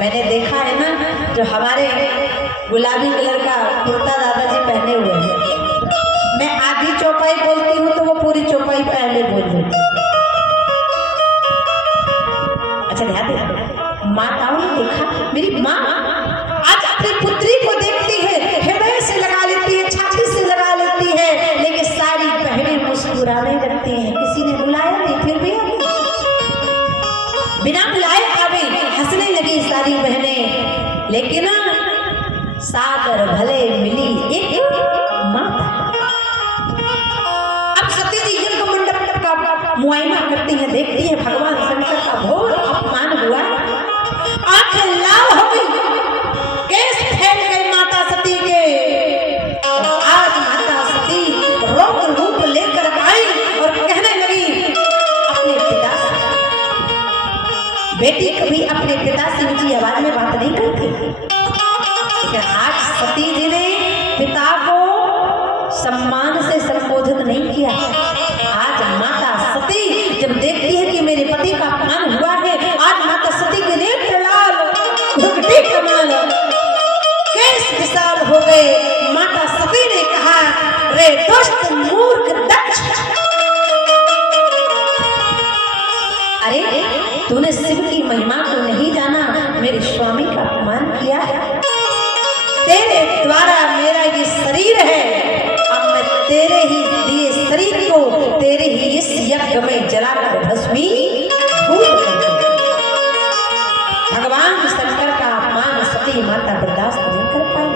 मैंने देखा है ना, जो हमारे गुलाबी कलर का कुर्ता दादाजी पहने हुए हैं, मैं आधी चौपाई बोलती हूँ तो वो पूरी चौपाई पहले बोल देती। अच्छा ध्यान दे, माताओं ने देखा, मेरी माँ आज अपनी पुत्री को देखती है, हृदय से लगा लेती है, छाती से लगा लेती है, लेकिन सारी बहनें मुस्कुराने लगती हैं। किसी ने बुलाया नहीं, फिर भी आ गई, बिना बुलाए आ गई, हंसने लगी सारी बहनें। लेकिन सागर भले मिली एक माता। अब सती जी यज्ञ मंडप का मुआयना करती हैं, देखती हैं भगवान शंकर का घोर अपमान हुआ, आंखें लाल हो गई, केस फैल गए माता सती के। आज माता सती रौद्र रूप लेकर आई और कहने लगी अपने पिता से। बेटी कभी अपने पिता से ऊंची आवाज में बात नहीं करती, लेकिन आज सती जी ने पिता को सम्मान से संबोधित नहीं किया। आज माता सती जब देखती है कि मेरे पति का अपमान हुआ है, आज माता सती के नेत्र लाल, घुघटी कमाल, केस विशाल हो गए। माता सती ने कहा, रे दुष्ट मूर्ख दक्ष, अरे तूने शिव की महिमा को नहीं जाना, मेरे स्वामी का अपमान किया। तेरे द्वारा मेरा ये शरीर है, अब मैं तेरे ही दिए शरीर को तेरे ही इस यज्ञ में जलाकर भस्मीभूत कर दूं। भगवान शंकर का अपमान सती माता बर्दाश्त नहीं कर पाई,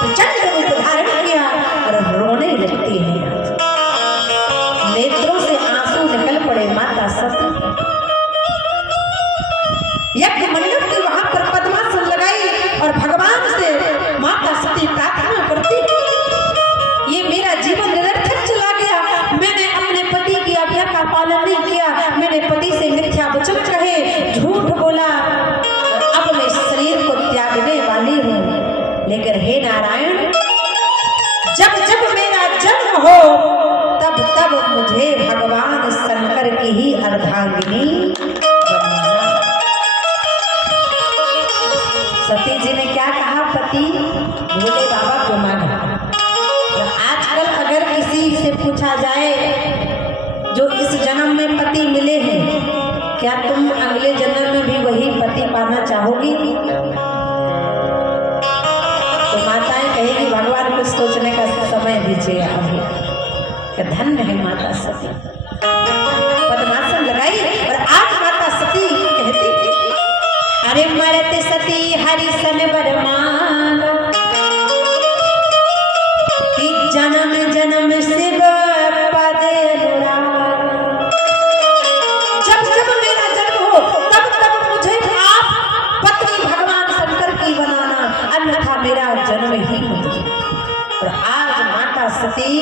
प्रचंड रूप धारण किया और रोने लगती है। नेत्रों से आंसू निकल पड़े माता सती। यज्ञ मंडप की वहां पर पद्मासन लगाई और भगवान से माता सती प्रार्थना करती, ये मेरा जीवन निरर्थक चला गया, मैंने अपने पति की आज्ञा का पालन नहीं किया, मैंने पति से मिथ्या वचन कहे, झूठ बोला, अब मैं शरीर को त्यागने वाली हूँ। लेकिन हे नारायण, जब जब मेरा जन्म हो तब तब मुझे भगवान शंकर की ही अर्धांगिनी बनना। सती जी ने क्या कहा, पति भोले बाबा को मांगा। आजकल अगर किसी से पूछा जाए जो इस जन्म में पति मिले हैं, क्या तुम अगले जन्म में भी वही पति पाना चाहोगी? तो माताएं कहेगी भगवान को सोचने का समय दीजिए अभी। धन्य है माता सती, पद्मासन लगाई और आज माता सती कहती, अरे मरत सती हरि सन बरमान, कि जन्म जन्म शिव पद अनुराग। जब जब मेरा जन्म हो तब तब मुझे आप पत्नी भगवान शंकर की बनाना, अन्यथा मेरा जन्म ही मत। और आज माता सती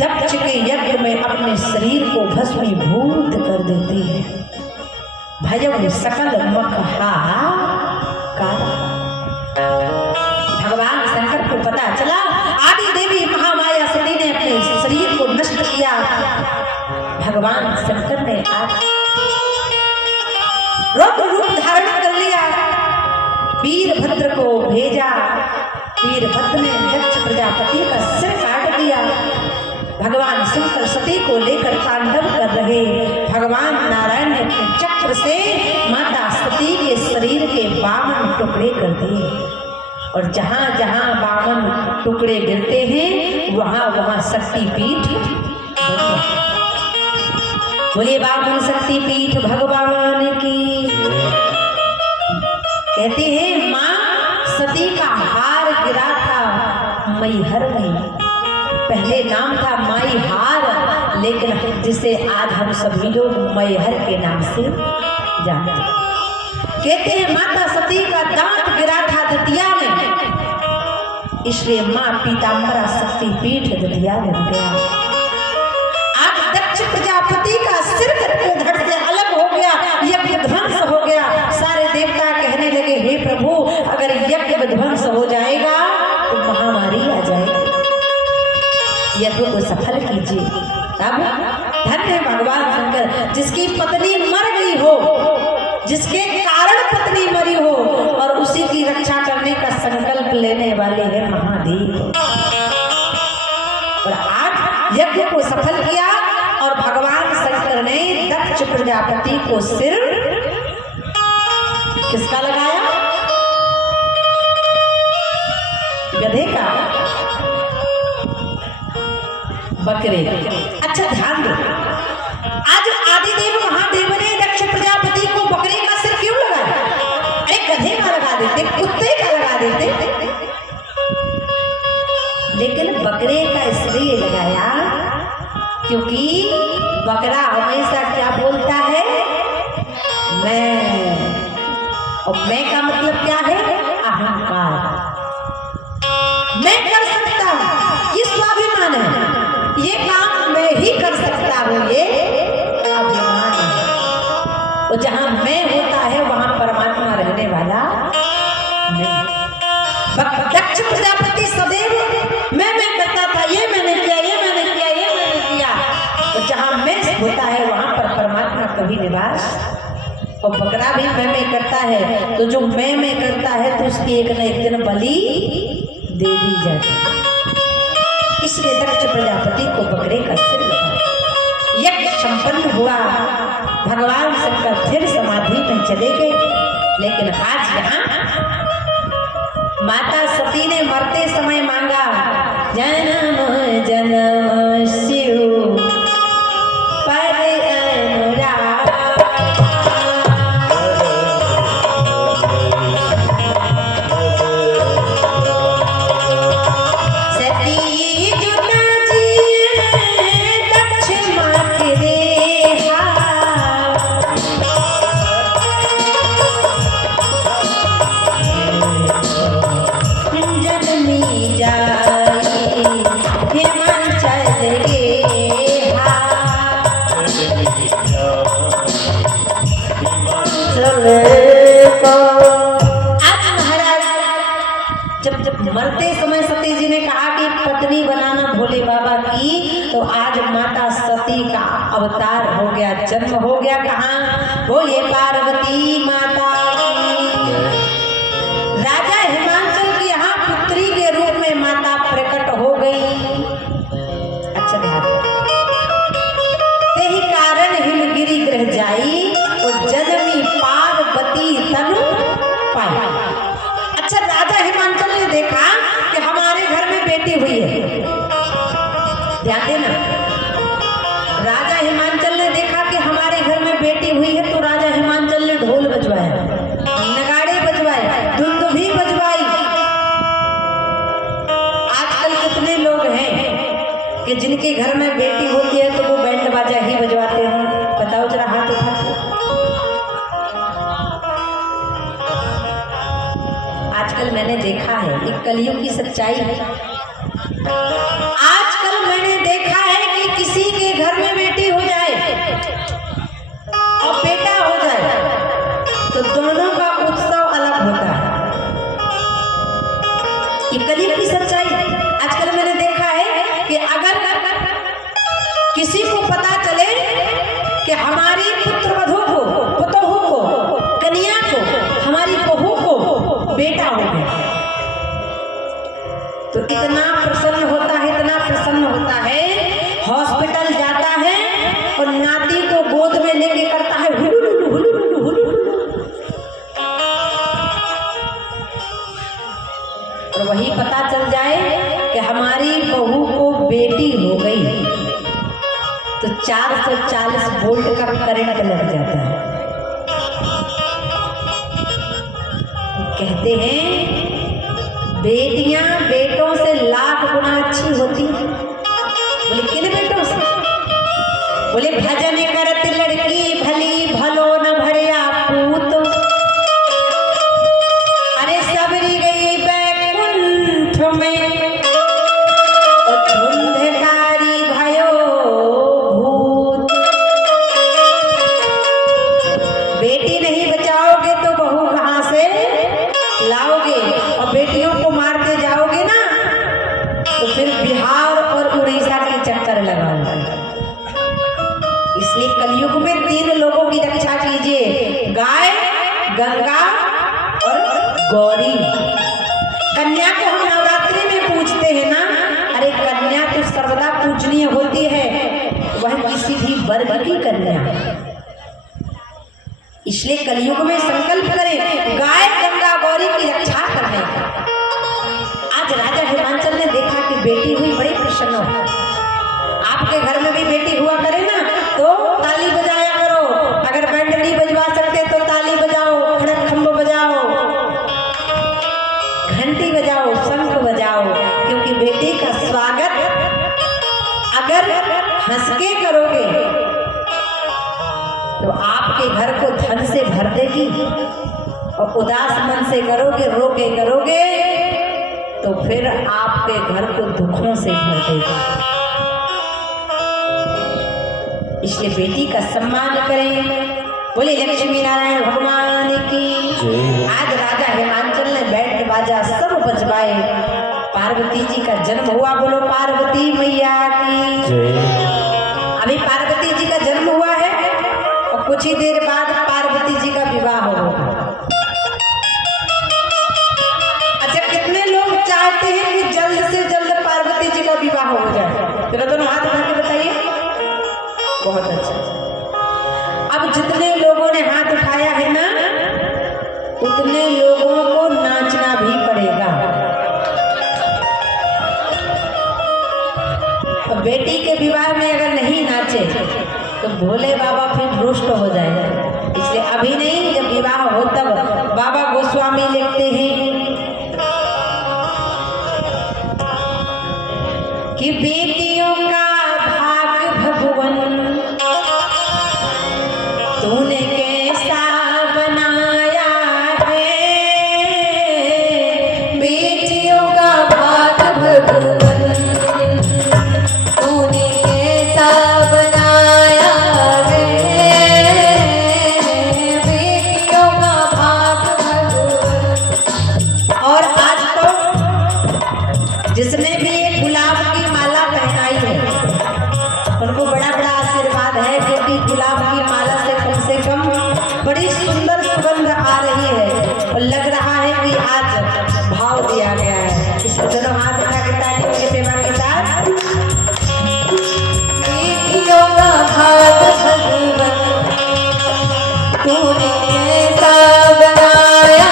दक्ष के यज्ञ में अपने शरीर को भस्मीभूत कर देती है। भयं सकल मखहा का भगवान शंकर को पता चला, आदि देवी महामाया सती ने अपने शरीर को नष्ट किया। भगवान शंकर ने आज रौद्र रूप धारण कर लिया, वीरभद्र को भेजा। वीरभद्र ने दक्ष प्रजापति का सिर काट दिया। भगवान शंकर सती को लेकर तांडव कर रहे। भगवान नारायण ने अपने चक्र से माता सती के शरीर के 52 टुकड़े कर दिए, और जहां जहां 52 टुकड़े गिरते हैं वहां वहां शक्तिपीठ। बोलिए 52 शक्तिपीठ भगवान की। कहते हैं मां सती का हार गिरा था मैहर में, पहले नाम था माई हार, लेकिन जिसे आज हम सभी लोग मैहर के नाम से जानते हैं। कहते हैं माता सती का दांत गिरा था दतिया में, इसलिए मां पीताम्बरा शक्तिपीठ दतिया बन गया। आज दक्ष प्रजापति का सिर धड़ से अलग हो गया, यज्ञ ध्वंस हो गया। सारे देवता कहने लगे, हे प्रभु, अगर यज्ञ विध्वंस हो जाएगा तो महामारी आ जाएगी, यज्ञ को सफल कीजिए। तब धन्य भगवान शंकर, जिसकी पत्नी मर गई हो, जिसके कारण कारण पत्नी मरी हो और उसी की रक्षा करने का संकल्प लेने वाले हैं महादेव। और आज यज्ञ को सफल किया और भगवान शंकर ने दक्ष प्रजापति को सिर किसका लगाया? गधे का, बकरे। अच्छा ध्यान दो, आज आदिदेव महादेव ने दक्ष प्रजापति को बकरे का सिर क्यों लगाया? अरे गधे का लगा देते, कुत्ते का लगा देते, लेकिन बकरे का इसलिए लगाया क्योंकि बकरा हमेशा क्या बोलता है? मैं। और मैं का मतलब क्या है? अहंकार। मैं कर सकता हूं, ये स्वाभिमान है, ये काम मैं ही कर सकता हूं, ये अभिमान है। और जहां मैं होता है वहां परमात्मा रहने वाला नहीं। दक्ष प्रजापति सदैव मैं करता था, ये मैंने किया, ये मैंने किया, ये मैंने किया। और जहां मैं होता है वहां पर परमात्मा कभी निवास। और बकरा भी मैं करता है, तो जो मैं करता है तो उसकी एक न एक दिन बलि दे दी जाती है। इसलिए दक्ष प्रजापति को बकरे का सिर लगा। यज्ञ संपन्न हुआ, भगवान शंकर फिर समाधि में चले गए। लेकिन आज यहाँ माता सती ने मरते समय मांगा, जन्म जन्म शिव पर अनुराग, सती जुटा जी दक्ष माँ के देहा, जन्मी जाई हिमाचल गेहा, आज महाराज जब मरते समय सती जी ने कहा कि पत्नी बनाना भोले बाबा की, तो आज माता सती का अवतार हो गया, जन्म हो गया। कहाँ? बोले पार्वती माता की। राजा हिमांचल की यहाँ पुत्री के रूप में माता प्रकट हो गई। अच्छा ध्यान, यही कारण हिमगिरी ग्रह जाई और जन्मी पार्वती तनु पाई। अच्छा, राजा हिमांचल ने देखा कि हमारे घर में बेटी हुई है। ध्यान देना, राजा हिमांचल ने देखा कि हमारे घर में बेटी हुई है, तो राजा हिमांचल ने ढोल बजवाया, नगाड़े बजवाए, धुंदुभी बजवाई। आजकल कितने लोग हैं कि जिनके घर में बेटी होती है तो वो बैंड बाजा ही बजवाते हैं? बताओ जरा, हाथ उठा। आजकल मैंने देखा है, एक कलयुग की सच्चाई है। आजकल मैंने देखा है कि किसी के घर में बेटी हो जाए और बेटा हो जाए तो दोनों का उत्सव अलग होता है। ये कलयुग की सच्चाई है। आजकल मैंने देखा है कि अगर किसी को पता चले कि हमारी पुत्रवधू को, पुतोहू को, कन्या को, हमारी बहू को बेटा हो गया, तो इतना प्रसन्न होता है, इतना प्रसन्न होता है, हॉस्पिटल जाता है और नाती को गोद में लेके करता है हुलुलुलु हुलुलुलु हुलुलुलु। और वही पता चल जाए कि हमारी बहू को बेटी हो गई तो 440 वोल्ट का करंट लग जाता है। कहते हैं बेटियां बेटों से लाख गुना अच्छी होती हैं। बोले किन बेटों से? बोले भजन करत लड़की भली भलो न भरिया पूत, अरे सबरी गई बैकुंठ में और धुंधकारी भयो भूत। बेटी नहीं बचाओगे तो बहू कहां से लाओगे? और बेटियों को मारते जाओगे ना तो फिर बिहार और उड़ीसा के चक्कर लगाओगे। इसलिए कलयुग में 3 गंगा और गौरी। कन्या को हम नवरात्रि में पूजते हैं ना, अरे कन्या तो सर्वदा पूजनीय होती है, वह किसी भी वर्ग की कन्या। इसलिए कलयुग में संकल्प करें गाय गंगा गौरी की रक्षा करने का। आज राजा हिमांचल ने देखा कि बेटी हुई, बड़ी प्रसन्न हो। आपके घर में भी बेटी हुआ करे ना तो ताली बजाया करो, अगर बैंड नहीं बजवा सकते तो ताली बजाओ, खड़क खंभ बजाओ, घंटी बजाओ, शंख बजाओ, क्योंकि बेटी का स्वागत अगर हंस के करोगे तो आपके घर को धन से भर देगी, और उदास मन से करोगे, रो के करोगे तो फिर आपके घर को दुखों से भर देगी। इसलिए बेटी का सम्मान करें। बोले लक्ष्मी नारायण भगवान की। आज राजा हिमांचल ने बैंड बाजा सब बजवाए, पार्वती जी का जन्म हुआ। बोलो पार्वती मैया की। अभी पार्वती जी का जन्म हुआ है और कुछ ही देर बाद पार्वती जी का विवाह होगा। अच्छा, कितने लोग चाहते हैं कि जल्द से जल्द पार्वती जी का विवाह हो जाए? जरा दोनों हाथ उठा के बताइए। बहुत अच्छा। अब जितने लोगों ने हाथ उठाया है ना, उतने लोगों को नाचना भी पड़ेगा। और बेटी के विवाह में अगर नहीं नाचे तो भोले बाबा फिर रुष्ट हो जाएगा। इसलिए अभी नहीं, जब विवाह हो तब। बाबा गोस्वामी लिखते हैं कि बेटियों का भाग भगवन तूने कैसा बनाया है, बेटियों का भाग भगवन तूने कैसा बनाया है, बेटियों का भाग भगवन। और आज तो जिसने भी एक गुलाब की माला पहनाई है उनको बड़ा बड़ा आशीर्वाद है, क्योंकि गुलाब की माला से कम बड़ी सुंदर सुगंध आ रही है और लग रहा है कि आज भाव दिया गया है। इसको दोनों हाथ उठा के तालियों की सेवा के साथ। बेटियों का भाग भगवन तूने कैसा बनाया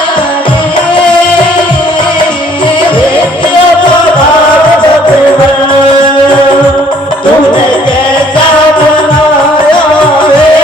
है, बेटियों का भाग भगवन तूने कैसा बनाया है।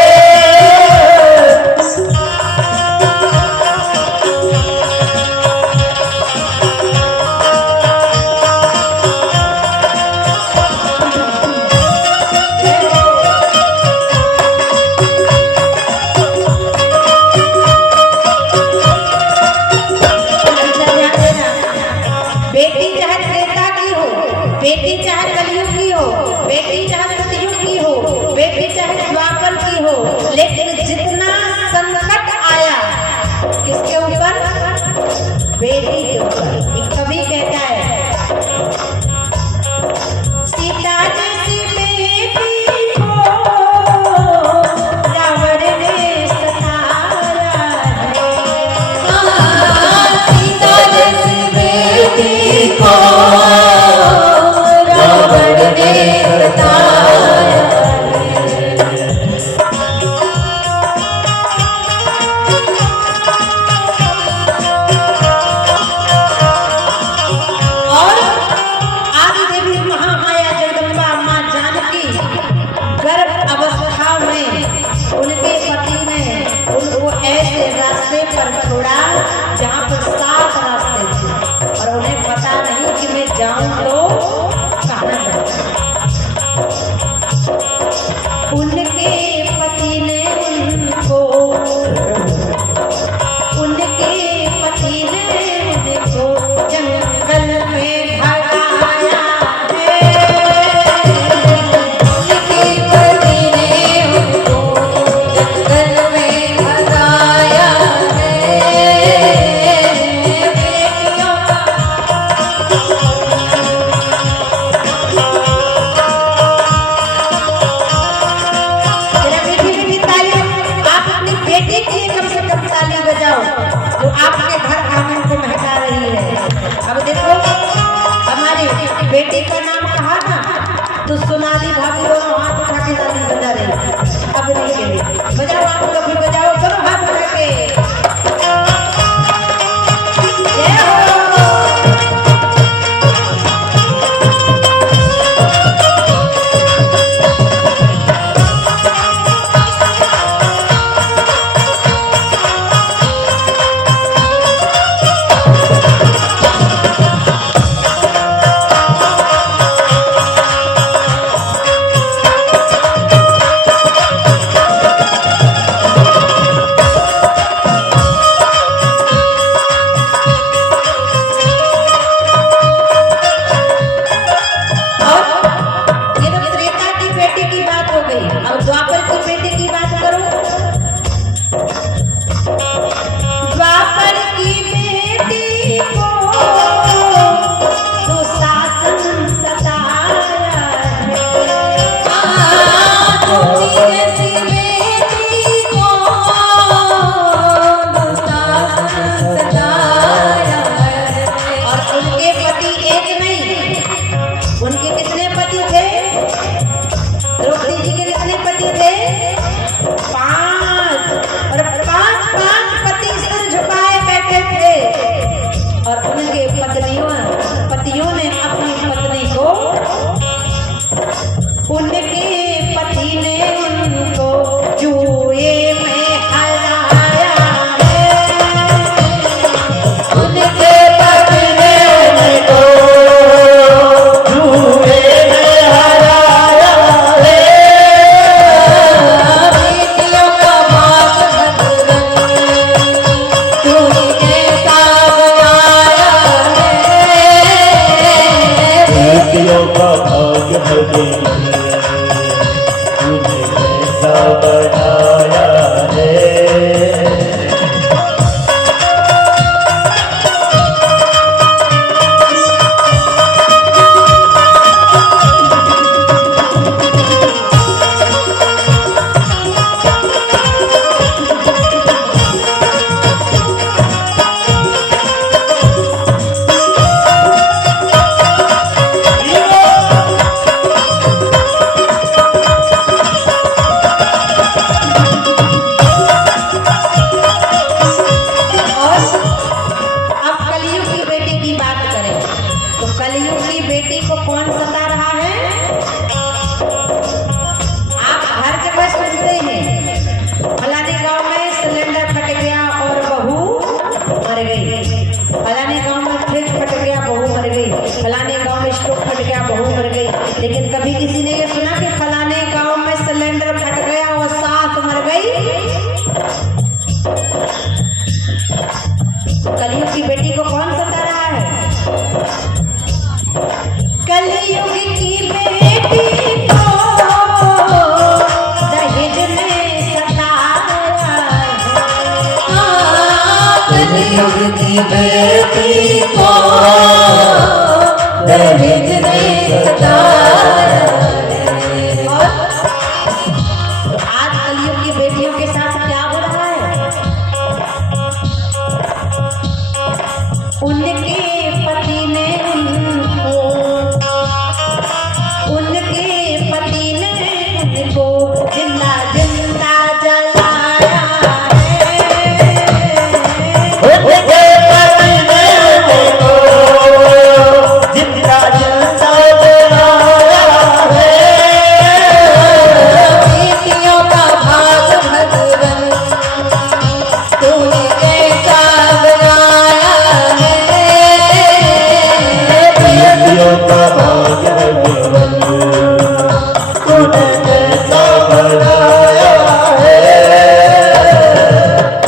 बेटी चाहे त्रेता की हो, बेटी चाहे कलयुग की हो, बेटी चाहे सतयुग की हो, बेटी चाहे द्वापर की हो, लेकिन जितना संकट आया किसके ऊपर? बेटी के ऊपर। एक कवि कहता है, सीता जैसी बेटी को रावण ने सताया है, सीता जैसी बेटी को रावण ने सताया और आदि देवी महामाया जगदम्बा मां जानकी गर्भ अवस्था में उनके पति ने उनको ऐसे रास्ते पर छोड़ा जहाँ पर 7 रास्ते थे और उन्हें पता नहीं कि मैं जाऊं तो कहाँ जाऊं। उनके पति ने उनको जंगल में भगाया है, उनके पति ने उनको जंगल में भगाया है, तो कलयुग की बेटी को कौन सता रहा है? कलयुग की बेटी को दहेज ने सताया है। कलयुग की बेटी को दहेज ने सताया है। और तो आज कलयुग की बेटियों के साथ क्या हो रहा है? उनके पति ने उनको जिंदा जिंदा जलाया है। उनके पति ने उनको जिंदा जिंदा जलाया है। बेटियों का भाग भगवन तूने कैसा बनाया है। बेटियों का भाग भगवन तूने कैसा बनाया है।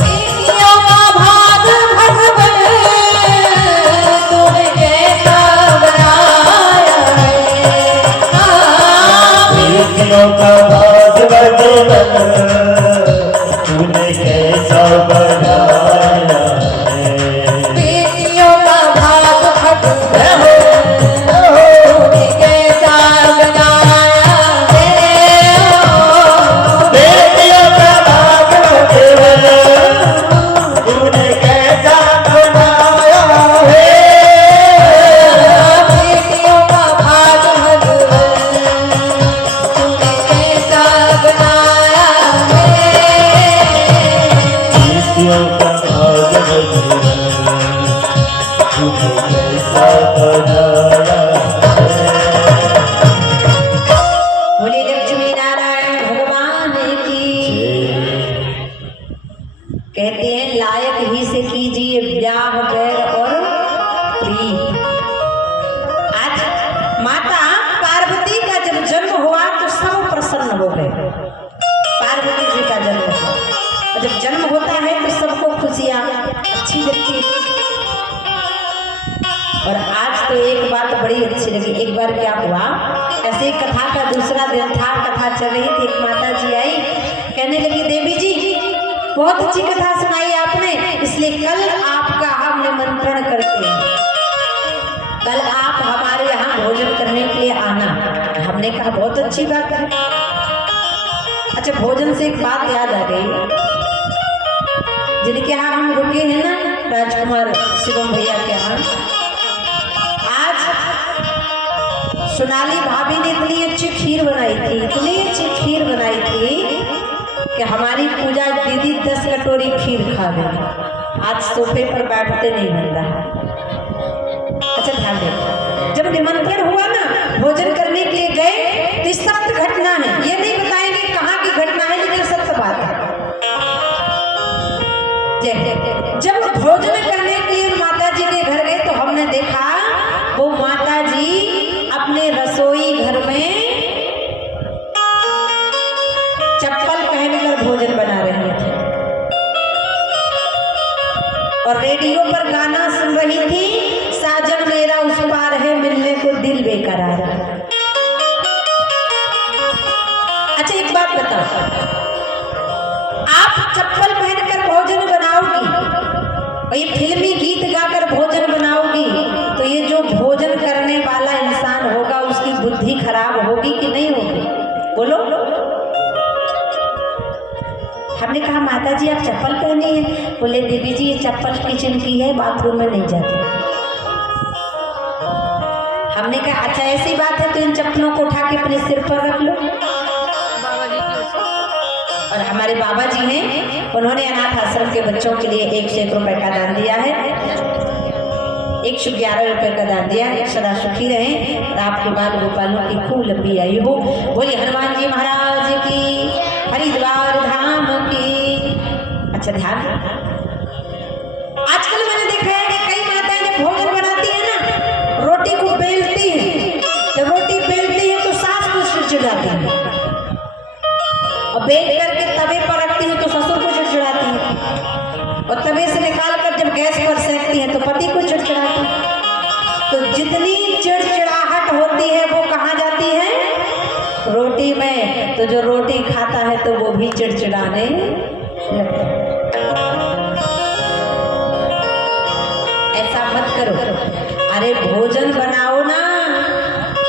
बेटियों का भाग भगवन तूने कैसा बनाया है। बेटियों का भाग भगवन तूने कैसा बनाया है। बेटियों का भाग भगवन तूने कैसा बनाया है। बेटियों का भाग भगवन तूने कैसा बनाया है। बेटियों का भाग भगवन तूने कैसा बनाया है। बेटियों का भाग भगवन तूने कैसा बनाया है। बोले लक्ष्मी नारायण भगवान की। कहते हैं लायक ही से कीजिए ब्याह बैर और प्रीत। आज माता पार्वती का जब जन्म हुआ तो सब प्रसन्न हो गए। पार्वती जी का जन्म हुआ और जब जन्म होता है तो सबको खुशियां अच्छी लगती है। और आज तो एक बात बड़ी अच्छी लगी। एक बार क्या हुआ, ऐसे ही कथा का दूसरा दिन था, कथा चल रही थी, एक माता जी आई, कहने लगी देवी जी बहुत अच्छी कथा सुनाई आपने, इसलिए कल आपका हम निमंत्रण करते हैं, कल आप हमारे यहाँ भोजन करने के लिए आना। हमने कहा बहुत अच्छी बात है। अच्छा, भोजन से एक बात याद आ गई, जिनके यहाँ हम रुके हैं ना, राजकुमार शिवम भैया के यहाँ, आज सोनाली भाभी ने इतनी अच्छी खीर बनाई थी, इतनी अच्छी खीर बनाई थी कि हमारी पूजा दीदी 10 कटोरी खीर खा गई। आज सोफे पर बैठते नहीं मिल रहा। अच्छा ध्यान दे, जब निमंत्रण हुआ ना, भोजन करने के लिए गए तो सत्य घटना है, ये नहीं बताएंगे कहाँ की घटना है, लेकिन सत्य बात है। जब भोजन करने के लिए माता जी के घर गए तो हमने देखा वो माता जी अपने रसोई घर में चप्पल पहनकर भोजन बना रही थी और रेडियो पर गाना सुन रही थी, साजन मेरा उस पार है मिलने को दिल बेकरार। अच्छा एक बात बताओ, आप चप्पल पहनकर भोजन बनाओगी और ये फिल्मी गीत गाकर भोजन बनाओगी तो ये जो भोजन करने वाला इंसान होगा उसकी बुद्धि खराब होगी कि नहीं होगी? बोलो। हमने कहा माता जी आप चप्पल पहनी है, बोले देवी जी ये चप्पल किचन की है, बाथरूम में नहीं जाती। हमने कहा अच्छा ऐसी बात है तो इन चप्पलों को उठा के अपने सिर पर रख लो। और हमारे बाबा जी हैं, उन्होंने अनाथ आश्रम के बच्चों के लिए 101 रुपए का दान दिया है, 111 रुपए का दान दिया है। सदा सुखी रहें और आपके बाल गोपालों की खूब लंबी आयु हो। बोलिए हनुमान जी महाराज की, हरिद्वार धाम की। अच्छा ध्यान, आजकल मैंने देखा है कि कई माताएं ने भोजन बनाती है ना, रोटी को बेलती है, जब रोटी बेलती है तो सास को चिढ़ाती है और बेल करके तवे पर रखती है तो ससुर को चिढ़ाती है और तवे से निकाल कर जब गैस पर से भी चिड़चिड़ाने लगता है। ऐसा मत करो। अरे भोजन बनाओ ना।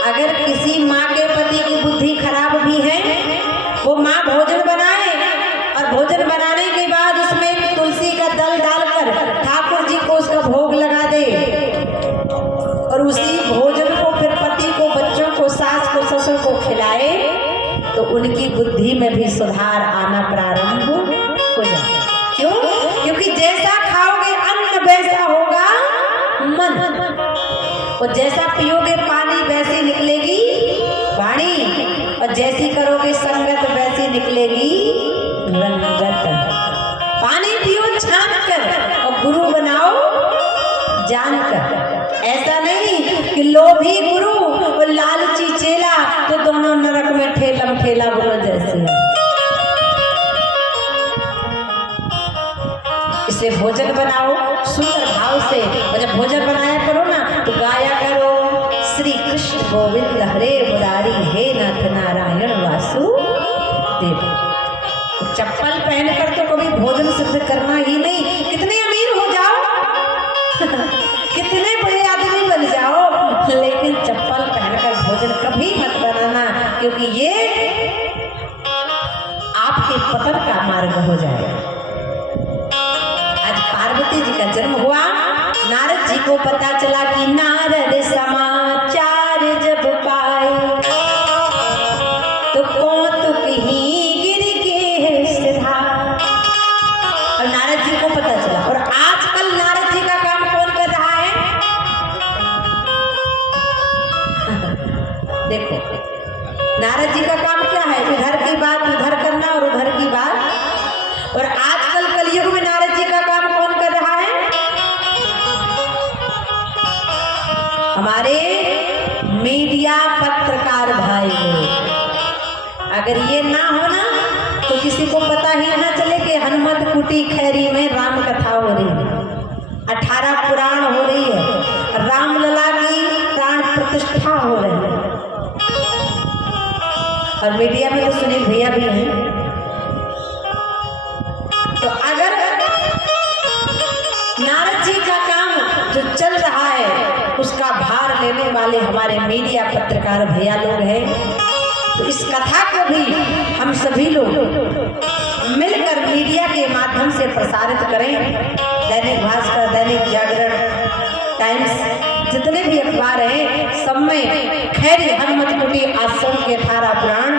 अगर किसी माँ के पति की बुद्धि खराब भी है, वो माँ भोजन बनाए और भोजन बनाने के बाद उसमें एक तुलसी का दल डालकर ठाकुर जी को उसका भोग लगा दे और उसी भोजन को फिर पति को, बच्चों को, सास को, ससुर को खिलाए, तो उनकी बुद्धि में भी सुधार आना प्रारंभ हो जाए। क्यों? क्योंकि जैसा खाओगे अन्न वैसा होगा मन, और जैसा पियोगे पानी वैसी निकलेगी वाणी, और जैसी करोगे संगत वैसी निकलेगी रंगत। पानी पियो छान कर और गुरु बनाओ जानकर। ऐसा नहीं कि लोभी गुरु और लालची चेला, तो दोनों नरक में ठेलम ठेला बोलो जैसे है। इसलिए भोजन बनाओ सुंदर भाव से, और जब भोजन बनाया करो ना तो गाया करो श्री कृष्ण गोविंद हरे मुरारी, हे नाथ नारायण वासुदेव। चप्पल पहनकर तो कभी भोजन सिद्ध करना ही नहीं। कितने अमीर हो जाओ कितने बड़े आदमी बन जाओ, लेकिन चप्पल पहनकर भोजन कभी मत बनाना, क्योंकि ये आपके पतन का मार्ग हो जाएगा। आज पार्वती जी का जन्म हुआ। नारद जी को पता चला कि नारद समाचार जब पाए, तो कौतुक ही गिर के सिधा। और नारद जी को पता चला। और आजकल नारद जी का काम कौन कर रहा है? देखो, नारद जी का काम क्या है? इधर की बात उधर करना और उधर की बात। और आजकल कलयुग में नारद जी का काम कौन कर रहा है? हमारे मीडिया पत्रकार भाई लोग। अगर ये ना हो ना तो किसी को पता ही ना चले कि हनुमत कुटी खैरी में राम कथा हो रही है, 18 पुराण हो रही है, रामलला की प्राण प्रतिष्ठा हो रही है। और मीडिया में तो सुनील भैया भी हैं। तो अगर नारद जी का काम जो चल रहा है उसका भार लेने वाले हमारे मीडिया पत्रकार भैया लोग हैं, तो इस कथा को भी हम सभी लोग मिलकर मीडिया के माध्यम से प्रसारित करें। दैनिक भास्कर, दैनिक जागरण, टाइम्स, जितने भी अखबार हैं सब में खैरी हनुमत कुटी आश्रम के 18 पुराण,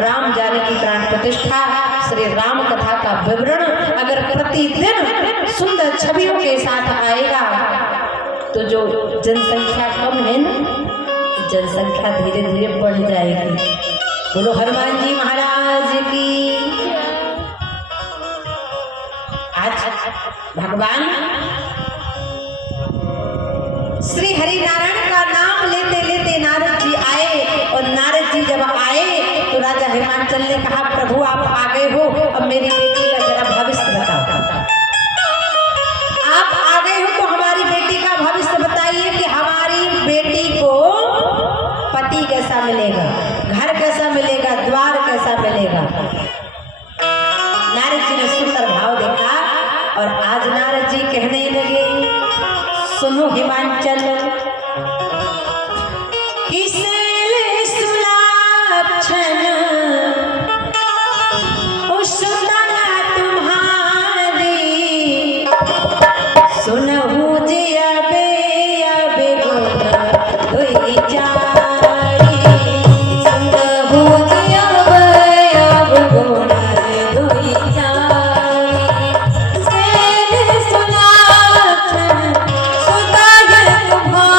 राम जानकी प्राण प्रतिष्ठा, श्री राम कथा का विवरण अगर प्रतिदिन सुंदर छवियों के साथ आएगा, तो जो जनसंख्या कम है ना, जनसंख्या धीरे धीरे बढ़ जाएगी। बोलो हनुमान जी महाराज की। आज भगवान श्री हरि नारायण का नाम लेते लेते नारद जी आए, और नारद जी जब आए तो राजा हिमांचल ने कहा, प्रभु आप आ गए हो, अब मेरी बेटी का जरा भविष्य बताओ। आप आ गए हो तो हमारी बेटी का भविष्य बताइए कि हमारी बेटी को पति कैसा मिलेगा, घर कैसा मिलेगा, द्वार कैसा मिलेगा। नारद जी ने सुंदर भाव देखा और आज नारद जी कहने लगे, सुनो हिमांचल, किसेल सुलाक्षण उषुता तुम्हारी, सुनहु जे अबे अबे गुण धोई जारी, सुनहु जे अबे अबे गुण धोई जारी, सेल सुलाक्षण सुता तुम्हारी।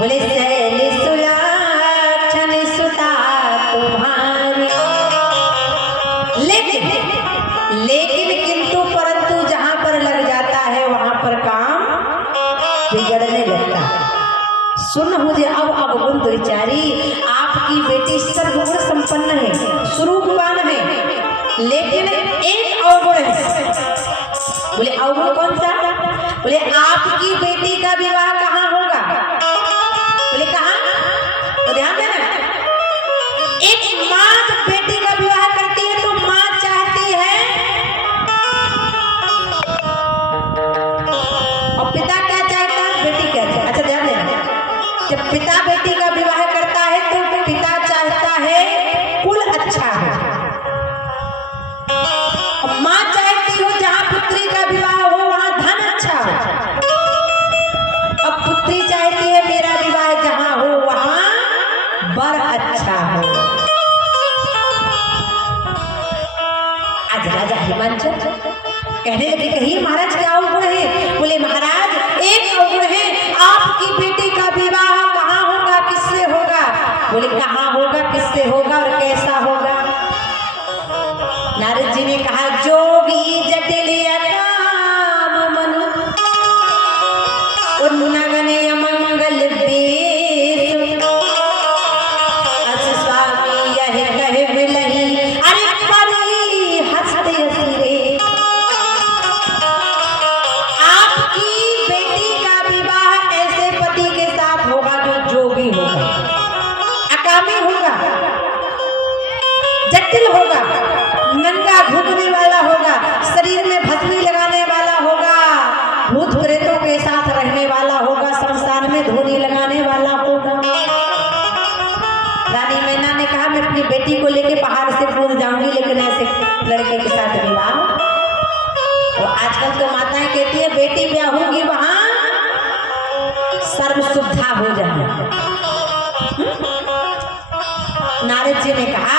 बोले शैल सुलक्षण सुता तुम्हारी। लेकिन किंतु परंतु जहां पर लग जाता है वहां पर काम बिगड़ने लगता है। सुन मुझे अब अवगुण विचारी, आपकी बेटी सर्वगुण संपन्न है, स्वरूपवान है, लेकिन एक अवगुण है। बोले अवगुण कौन सा? बोले आपकी बेटी का विवाह कहाँ होगा? बोले कहाँ? तो ध्यान देना, एक माँ जब बेटी का विवाह करती है तो माँ चाहती है, और पिता क्या चाहता है, बेटी क्या चाहती है। अच्छा ध्यान देना, जब पिता बेटी का विवाह करता है तो पिता चाहता है कुल अच्छा हो, और माँ चाहती हो जहाँ पुत्री का विवाह हो वहाँ धन अच्छा हो। अब पुत्री चाहती है मेरा विवाह जहाँ हो वहाँ वर अच्छा हो। आज राजा हिमांचल कहने लगे कहिए महाराज क्या अवगुण है? बोले महाराज एक अवगुण है, आपकी बेटी का विवाह कहाँ होगा, किससे होगा? बोले कहाँ होगा, किससे होगा और कैसा होगा? नारद जी ने कहा जोगी जटिल अकाम मनु उन्नगन अमंगल बेस अस स्वामी यह कहे बिलही अरे परी हंसते हंसते। आपकी बेटी का विवाह ऐसे पति के साथ होगा जो जोगी होगा, अकामी होगा, जटिल होगा, नंगा घूमने वाला होगा, शरीर में भस्मी लगाने वाला होगा, भूत प्रेतों के साथ रहने वाला होगा, शमशान में धूनी लगाने वाला होगा। रानी मैना ने कहा मैं अपनी बेटी को लेके पहाड़ से कूद जाऊंगी, लेकिन ऐसे लड़के के साथ विवाह। और आजकल तो माताएं कहती है बेटी ब्याह होगी वहां सर्व सुविधा हो जाए। नारद जी ने कहा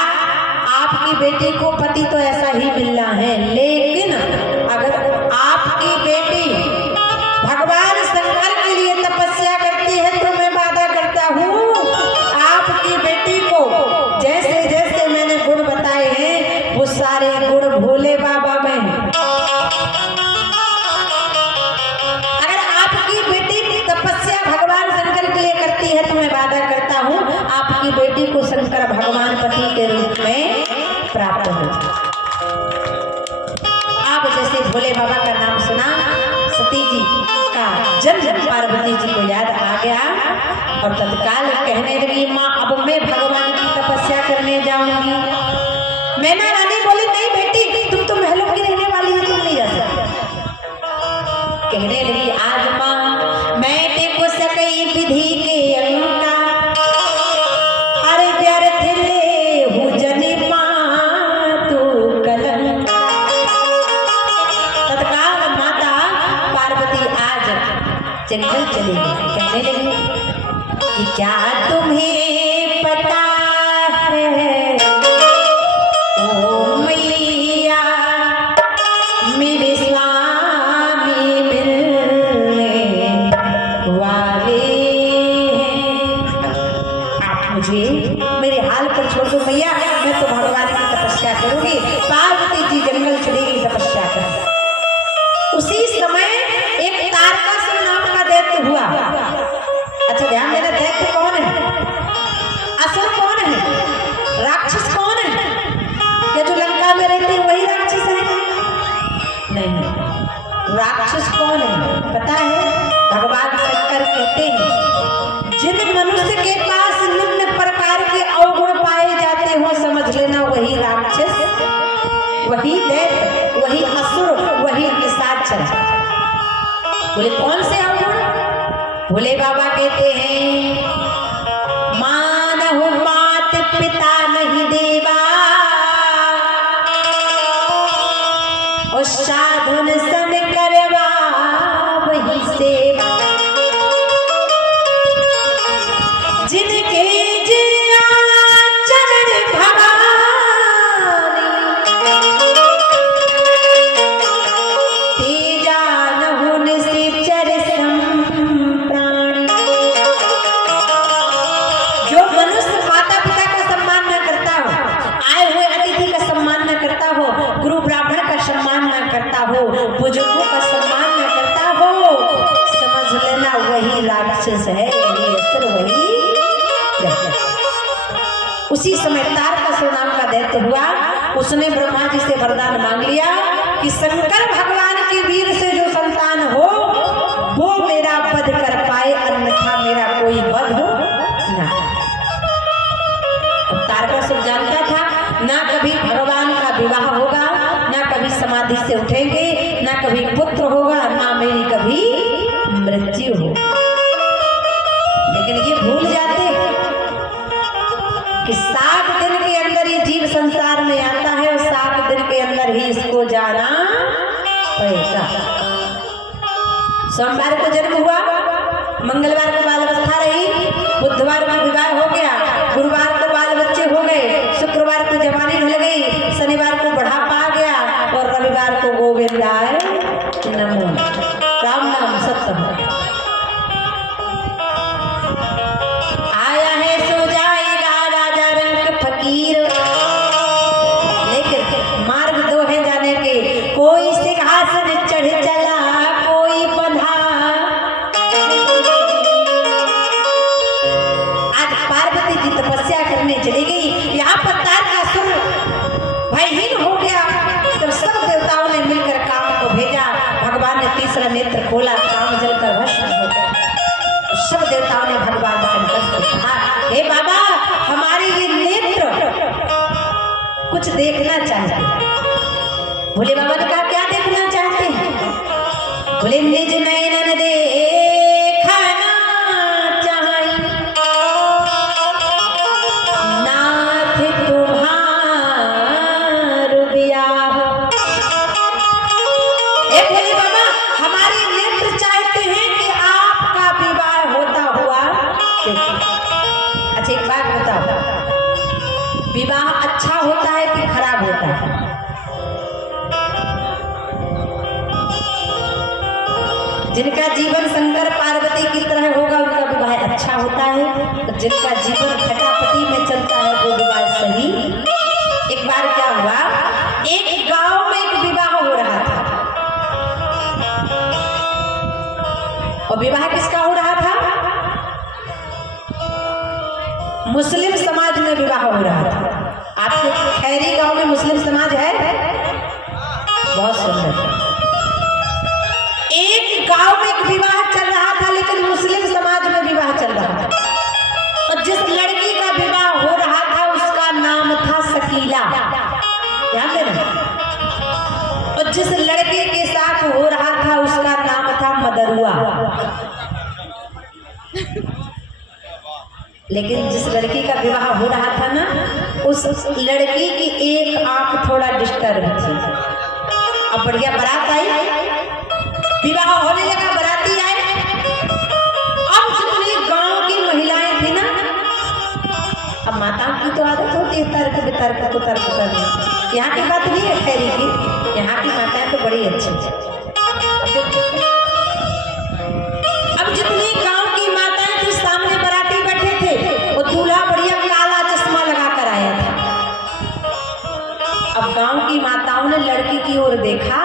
आपकी बेटी को पति तो ऐसा ही मिलना है, लेकिन अगर आपकी बेटी भगवान शंकर के लिए तपस्या करती है तो मैं वादा करता हूँ आपकी बेटी को जैसे जैसे मैंने गुण बताए हैं वो सारे गुण भोले बाबा में हैं। अगर आपकी बेटी तपस्या भगवान शंकर के लिए करती है तो मैं वादा करता हूँ आपकी बेटी को शंकर भगवान पति के रूप में प्राप्त हो। आप जैसे भोले बाबा का नाम सुना, सती जी का जन्म पार्वती जी को याद आ गया और तत्काल कहने लगी माँ अब मैं भगवान की तपस्या करने जाऊंगी। मैना रानी बोली नहीं बेटी तुम तो महलों की रहने वाली हो, तुम नहीं जा सकती। कहने लगी आज माँ मैं देखो सकई विधि के अंका अरे व्यर्थ ले हूँ जनी माँ तू कलंक। तत्काल माता पार्वती आज जंगल चली गई। कहने लगी कि क्या तुम्हें पता है ओ मैया मेरे स्वामी मिलने वाले हैं। आप मुझे मेरे हाल पर छोड़ दो मैया, मैं तो भगवान की तपस्या करूंगी। पार्वती जी जंगल चली गई तपस्या कर। उसी समय एक तारकासुर नाम का दैत्य हुआ। अच्छा ध्यान देना, दैत्य कौन है, असुर कौन है, राक्षस कौन है? क्या जो लंका में रहते हैं वही राक्षस है? नहीं, राक्षस कौन है पता है? भगवान शंकर कहते हैं जिन मनुष्य के पास निम्न प्रकार के अवगुण पाए जाते हो समझ लेना वही राक्षस, वही दैत्य, वही असुर, वही निशाचर। बोले कौन से अवगुण? भोले बाबा कहते हैं मानहु मात पिता नहीं देवा और साधुन सन करवा वही सेवा। जिनके जिया चरण भवानी तेजा नहुन से चर सम प्राणी। उसी समय तारकासुर नाम का दैत्य हुआ। उसने ब्रह्मा जी से वरदान मांग लिया कि शंकर भगवान के वीर से जो संतान हो वो मेरा वध कर पाए, अन्यथा मेरा कोई वध ना। तारकासुर जानता था ना कभी भगवान का विवाह होगा, ना कभी समाधि से उठेंगे, ना कभी पुत्र होगा, ना मेरी कभी मृत्यु हो। लेकिन ये भूल जाते कि 7 दिन के अंदर ये जीव संसार में आता है और 7 दिन के अंदर ही इसको जाना पड़ेगा। सोमवार को जन्म हुआ, मंगलवार को बाल अवस्था रही, बुधवार को विवाह हो गया, गुरुवार को बाल बच्चे हो गए, शुक्रवार को जवानी ढल गई, शनिवार को बढ़ापा आ गया और रविवार को गोविंदाय नमो राम नाम सत्य है। आया है सो जाएगा राजा रंग फकीर, लेकिन मार्ग 2 है जाने के। कोई सिंहासन चढ़ चला, कोई बंधा। आज पार्वती जी तपस्या करने चली गई, यहाँ पर तारकासुर भयहीन हो गया। तब सब देवताओं ने मिलकर काम को भेजा। भगवान ने तीसरा नेत्र खोला, काम जलकर भस्म हो गया। सब देवताओं ने भगवान से कहा, हे बाबा हमारे ये नेत्र कुछ देखना चाहते हैं। भोले बाबा ने कहा क्या देखना चाहते हैं? बोले निज नयन देखना चाहि, नाथ तुम्हार ब्याह। हे भोले बाबा हमारे नेत्र चाहते हैं कि आपका विवाह होता हुआ देखें। अच्छा एक बात बताओ, विवाह अच्छा होता है कि खराब होता है? जिनका जीवन शंकर पार्वती की तरह होगा उनका विवाह अच्छा होता है, तो जिनका जीवन खटापटी में चलता है वो विवाह सही। एक बार क्या हुआ, एक गांव में एक विवाह हो रहा था और विवाह किसका हो रहा था? मुस्लिम समाज में विवाह हो रहा था। आपके खैरी गांव में मुस्लिम समाज है? बहुत सुंदर। एक गांव में एक विवाह चल रहा था, लेकिन मुस्लिम समाज में विवाह चल रहा था। और जिस लड़की का विवाह हो रहा था उसका नाम था शकीला, ध्यान देना। और जिस लड़के के साथ हो रहा था उसका नाम था मदरुआ। लेकिन जिस लड़की का विवाह हो रहा था ना, उस लड़की की एक आंख थोड़ा डिस्टर्ब थी। अब बढ़िया बारात आई, विवाह होने लगा, बराती आए। अब जितनी गांव की महिलाएं थी ना, अब माताओं की तो आदत होती है तर्क वितर्क को तर्क करना। यहाँ की बात नहीं है खैरी की, यहाँ की माताएं तो बड़ी अच्छी थी। अब जितनी गांव की माताएं थी सामने बराती बैठे थे और दूल्हा बढ़िया काला चश्मा लगा कर आया था। अब गांव की माताओं ने लड़की की ओर देखा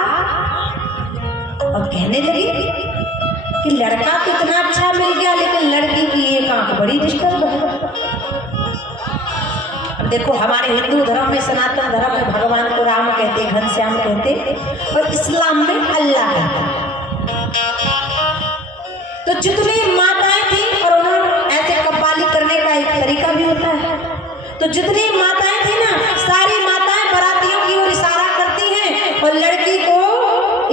और कहने लगी कि लड़का तो इतना अच्छा मिल गया, लेकिन लड़की की एक आंख बड़ी डिस्टर्ब है। अब देखो हमारे हिंदू धर्म में, सनातन धर्म में भगवान को राम कहते, घनश्याम कहते, और इस्लाम में अल्लाह कहते। तो जितनी माताएं थी, और उन्होंने ऐसे कव्वाली करने का एक तरीका भी होता है, तो जितनी माताएं थी ना, सारी माताएं बारातियों की ओर इशारा करती हैं और लड़की को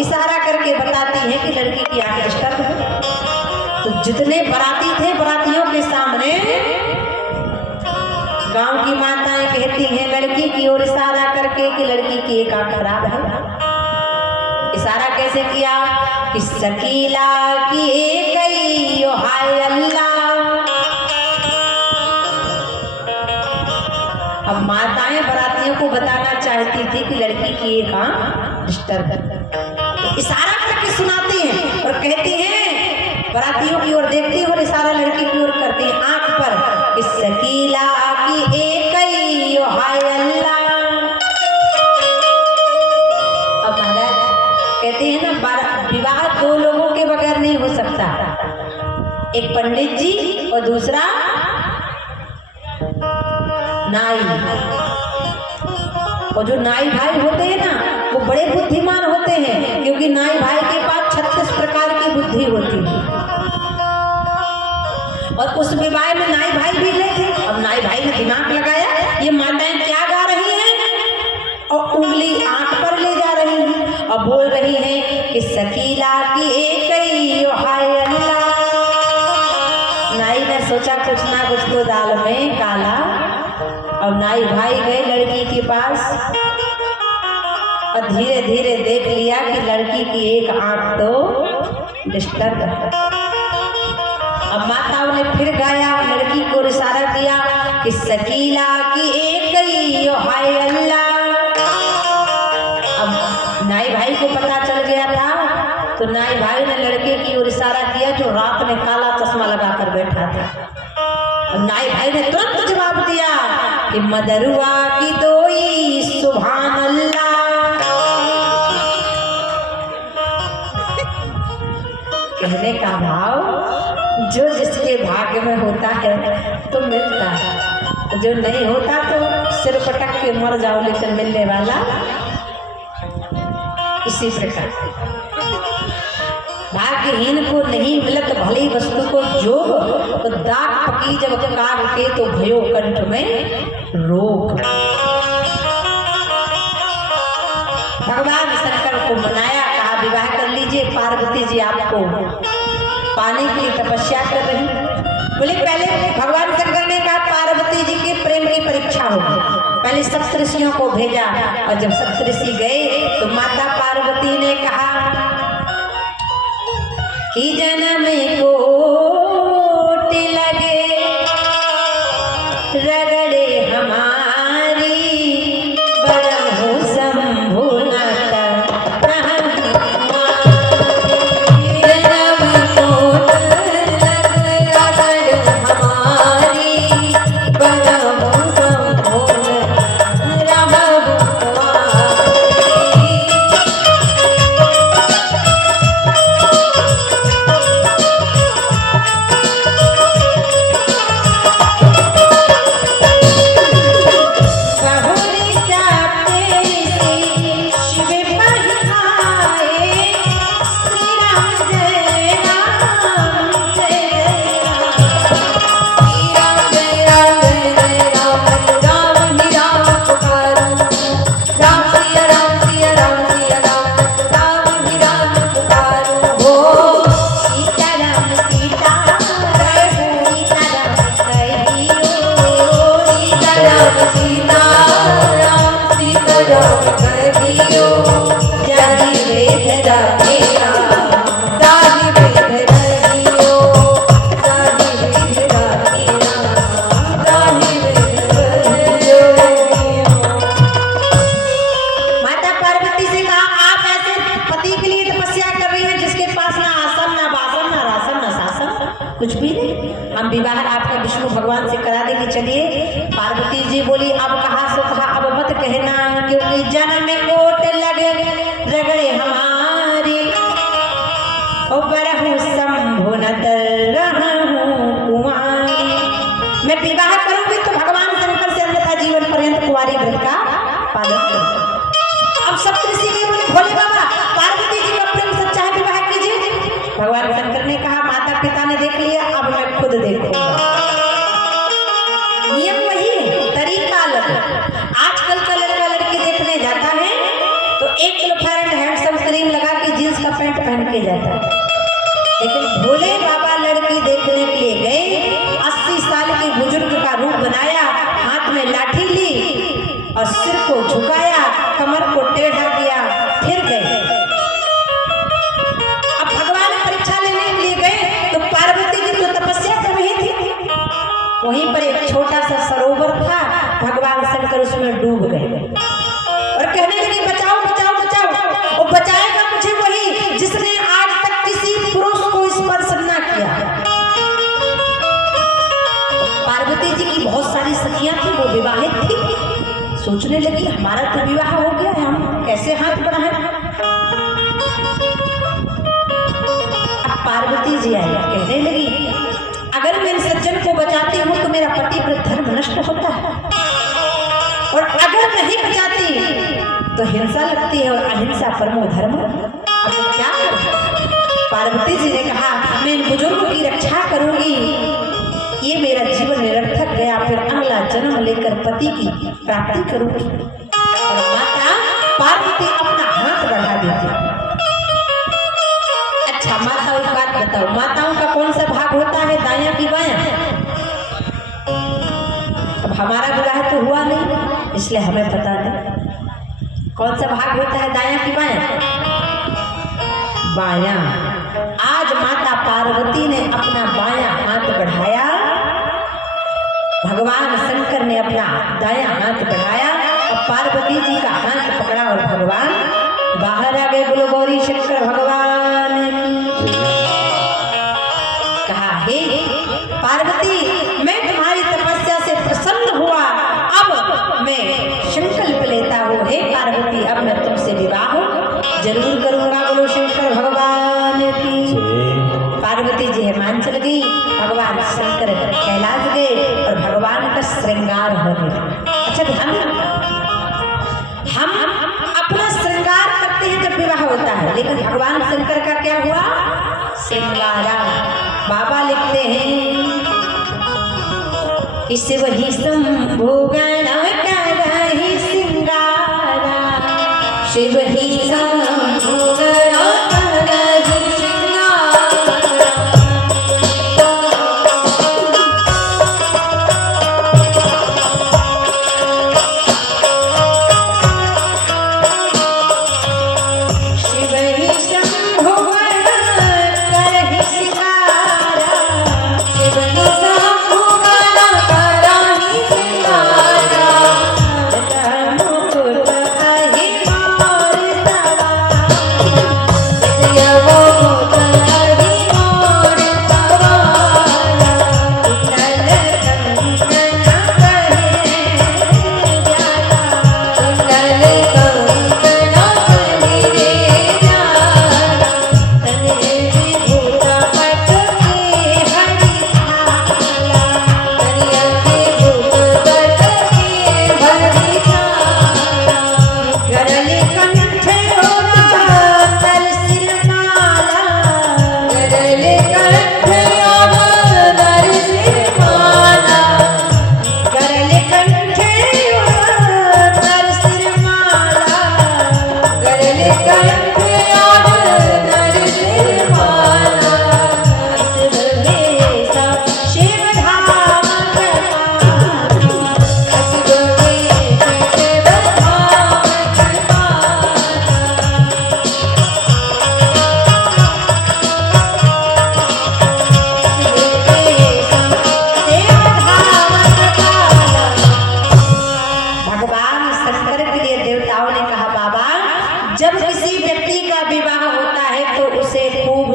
इशारा करके बताती हैं कि लड़की की आंख डिस्टर्ब है। तो जितने बाराती थे, बारातियों के सामने गांव की माताएं कहती हैं लड़की की ओर इशारा करके कि लड़की की एक आंख खराब है। इशारा कैसे किया कि शकीला की एक ही हाय अल्लाह। अब माताएं बारातियों को बताना चाहती थी कि लड़की की एक आंख डिस्टर्ब है, इशारा करके सुनाती हैं और कहती हैं, बारातियों की ओर देखती है और इशारा लड़की की ओर करती है आंख पर, इस शकीला की एक ही हाय अल्लाह। अब महाराज कहते हैं ना, विवाह 2 लोगों के बगैर नहीं हो सकता, एक पंडित जी और दूसरा नाई। और जो नाई भाई होते हैं ना वो बड़े बुद्धिमान होते हैं, क्योंकि नाई भाई के पास 36 प्रकार की बुद्धि होती है। और उस विवाह में नाई भाई भी गए थे। अब नाई भाई ने दिमाग लगाया, ये माताएं क्या गा रही हैं, और उंगली आंख पर ले जा रही हैं और बोल रही हैं कि सकीला की एक ही हाय अल्लाह। नाई ने सोचा कुछ ना कुछ तो दाल में काला। और नाई भाई गए लड़की के पास और धीरे धीरे देख लिया कि लड़की की एक आंख तो डिस्टर्ब है। अब माताओं ने फिर गाया, लड़की को इशारा किया कि सकीला की एक ही हाय अल्लाह। अब नाई भाई को पता चल गया था, तो नाई भाई ने लड़के की ओर इशारा किया जो रात में काला चश्मा लगाकर बैठा था। अब नाई भाई ने तुरंत जवाब दिया कि मदरुआ की दोई सुभान अल्लाह। कहने का भाव, जो जिसके भाग्य में होता है तो मिलता है, जो नहीं होता तो सिर पटक के मर जाओ, लेकिन मिलने वाला इसी प्रकार। भाग्यहीन को नहीं मिलत भली वस्तु को जोग, तो दाग पकी जब काग के तो भयो कंठ में रोग। भगवान शंकर को मनाया, कहा विवाह कर लीजिए, पार्वती जी आपको पाने के लिए तपस्या कर रही। बोले पहले भगवान शंकर ने कहा पार्वती जी के प्रेम की परीक्षा होगी। पहले सप्तऋषियों को भेजा, और जब सप्तऋषि गए तो माता पार्वती ने कहा कि जन्म कोटि लगे रगड़े हमारी, बरहु शंभु नत कुछ भी नहीं, हम विवाह आपका विष्णु भगवान से करा देंगे, चलिए। पार्वती जी बोली अब कहा सो कहा, अब मत कहना, क्योंकि जन्म कोट लगे रगड़े हमारी, ओ बरहु शंभु नत रहूं कुंवारी। मैं विवाह करूंगी तो भगवान शंकर से अन्यथा जीवन पर्यंत कुंवारी व्रत का पालन करूंगी। अब सप्तऋषि जी बोले भोले बाबा पार्वती जी का प्रेम सच्चा है, विवाह कीजिए। भगवान शंकर ने कहा माता पिता ने देख लिया, अब मैं खुद देखूंगा। नियम वही है, तरीका अलग है। आजकल का लड़का लड़की देखने जाता है तो 1 kilo fair and handsome cream लगा के जींस का पैंट पहन के जाता है, लेकिन भोले बाबा लड़की देखने के लिए गए, 80 साल के बुजुर्ग का रूप बनाया, हाथ में लाठी ली और सिर को झुकाया, कमर को टेढ़ा किया, फिर गए। वहीं पर एक छोटा सा सरोवर था, भगवान शंकर उसमें डूब गए और कहने लगे बचाओ बचाओ बचाओ। और बचाएगा मुझे वही जिसने आज तक किसी पुरुष को स्पर्श न किया। पार्वती जी की बहुत सारी सखियां थी, वो विवाहित थी, सोचने लगी हमारा तो विवाह हो गया है, हम कैसे हाथ बढ़ाएं। पार्वती जी आई, कहने लगी अगर मैं सज्जन को बचाती हूँ तो मेरा पतिव्रत धर्म नष्ट होता है, तो हिंसा लगती है और अहिंसा परमो धर्म। अब मैं क्या करूं? पार्वती जी ने कहा मैं इन बुजुर्गों की रक्षा करूंगी, ये मेरा जीवन निरर्थक गया, फिर अगला जन्म लेकर पति की प्राप्ति करूंगी। और माता पार्वती अपना हाथ बढ़ा देती। अच्छा माता एक बात बताओ, माताओं का कौन सा भाग होता है, दायां की बायां? अब हमारा विवाह तो हुआ नहीं इसलिए हमें पता नहीं कौन सा भाग होता है, दायां की बायां? बायां। आज माता पार्वती ने अपना बायां हाथ बढ़ाया, भगवान शंकर ने अपना दायां हाथ बढ़ाया और पार्वती जी का हाथ पकड़ा और भगवान बाहर आ गए। बोलो गौरी शंकर भगवान की। कहा हे पार्वती मैं तुम्हारी तपस्या से प्रसन्न हुआ, अब मैं संकल्प लेता हूँ हे पार्वती अब मैं तुमसे विवाह जरूर करूंगा। बोलो शंकर भगवान की। पार्वती जी हिमांचल गई, भगवान शंकर कैलाश गए और भगवान का श्रृंगार हो गया। अच्छा ध्यान रखना, हम अपना श्रृंगार करते हैं जब विवाह होता है, लेकिन भगवान शंकर का क्या हुआ? श्रृंगारा। बाबा लिखते हैं इस वही शंभु गण करहि श्रृंगारा, शिव ही शंभु गण करहि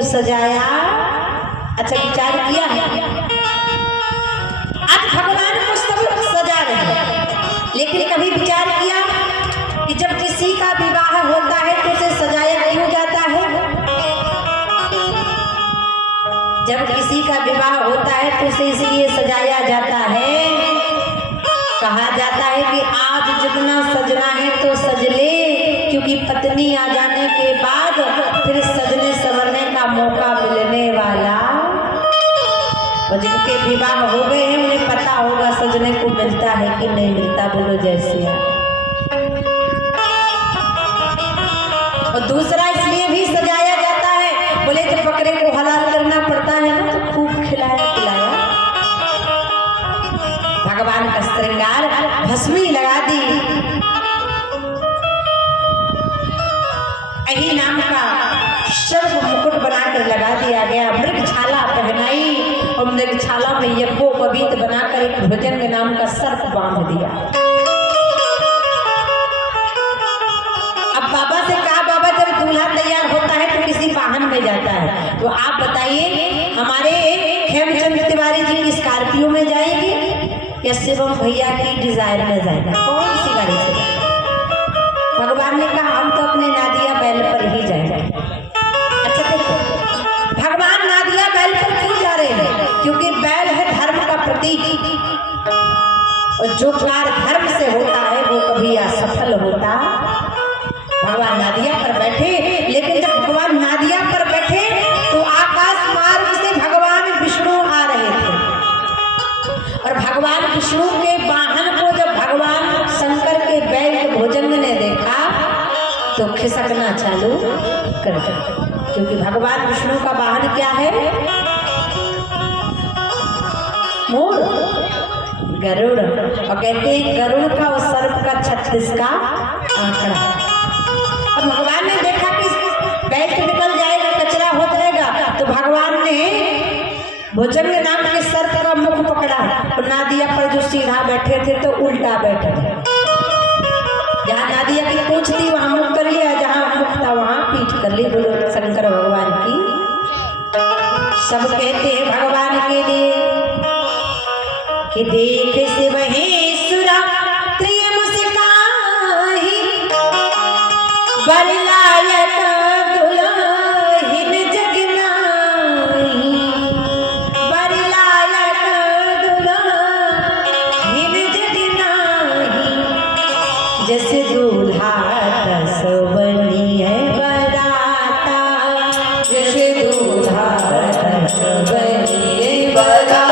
सजाया। अच्छा विचार किया है? आज भगवान को सब सजा रहे हैं, लेकिन कभी विचार किया कि जब किसी का विवाह होता है तो उसे सजाया क्यों जाता है? जब किसी का विवाह होता है तो उसे इसलिए सजाया जाता है, कहा जाता है कि आज जितना सजना है तो सज ले, क्योंकि पत्नी आ जाने के बाद फिर सजने संवरने का मौका मिलने वाला। और जिनके विवाह हो गए हैं उन्हें पता होगा सजने को मिलता है कि नहीं मिलता। बोलो जय श्री राम। और दूसरा इसलिए भी सजाया जाता है, बोले जब बकरे को हलाल करना पड़ता है ना तो खूब खिलाया पिलाया। भगवान का श्रृंगार भस्मी लगा दी, अही नाम का सर्व मुकुट बनाकर लगा दिया गया, मृगछाला पहनाई और मृगछाला में यज्ञोपवीत बनाकर एक भुजंग नाम का सर्प बांध दिया। अब बाबा से कहा, बाबा जब दूल्हा तैयार होता है तो किसी वाहन में जाता है, तो आप बताइए हमारे खेमचंद तिवारी जी की स्कॉर्पियो में जाएगी या शिवम भैया की डिजायर में जाएगा? कौन सी गाड़ी से जाएगा? भगवान ने कहा हम तो अपने नादिया बैल पर ही जाएंगे। अच्छा देखो, भगवान नादिया बैल पर क्यों जा रहे हैं? क्योंकि बैल है धर्म का प्रतीक, और जो कार्य धर्म से होता है वो कभी असफल होता भगवान नादिया पर बैठे, लेकिन जब भगवान नादिया पर बैठे तो आकाश मार्ग से भगवान विष्णु आ रहे थे और भगवान विष्णु के वाहन को जब भगवान शंकर के बैल भुजंग ने देखा तो खिसकना चालू कर दिया, क्योंकि भगवान विष्णु का वाहन क्या है? मोर, गरुड़। और कहते हैं गरुड़ का और सर्प का 36 का आंकड़ा। अब भगवान ने देखा कि बैल तो निकल जाएगा, कचरा हो जाएगा, तो भगवान ने भुजंग नाम के सर्प का मुख पकड़ा और नादिया पर जो सीधा बैठे थे तो उल्टा बैठे थे। जहाँ नादिया की पूंछ थी वहां मुख कर लिया, जहाँ मुख था वहां पीठ कर ली। बोलो शंकर भगवान की। सब कहते हैं भगवान के लिए कि देख से वही सुरा प्रिय मुस्काही, बरलायक दुल्हन जगनाई, बरलायक दुल्हन जगनाई, जैसे दूल्हा तस बनी है बराता, जैसे दूल्हा तस बनी है बराता।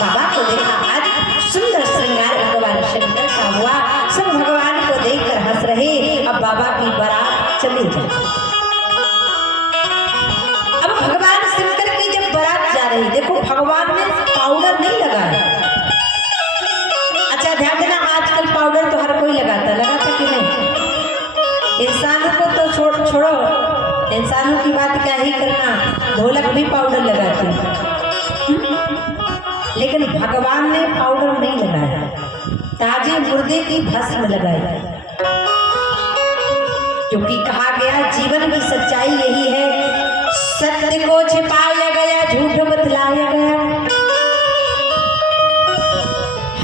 बाबा को देखा, आज सुंदर श्रृंगार भगवान शंकर का हुआ, सब भगवान को देखकर हंस रहे। अब बाबा की बारात चली जाए। अब भगवान शंकर की जब बारात जा रही, देखो भगवान ने पाउडर नहीं लगाया। अच्छा ध्यान देना, आजकल पाउडर तो हर कोई लगाता कि नहीं? इंसान को तो छोड़ो, इंसानों की बात क्या ही करना, ढोलक भी पाउडर लगाती, लेकिन भगवान ने पाउडर नहीं लगाया, ताजे मुर्दे की भस्म लगाई। क्योंकि कहा गया जीवन की सच्चाई यही है, सत्य को छिपाया गया, झूठ बतलाया गया,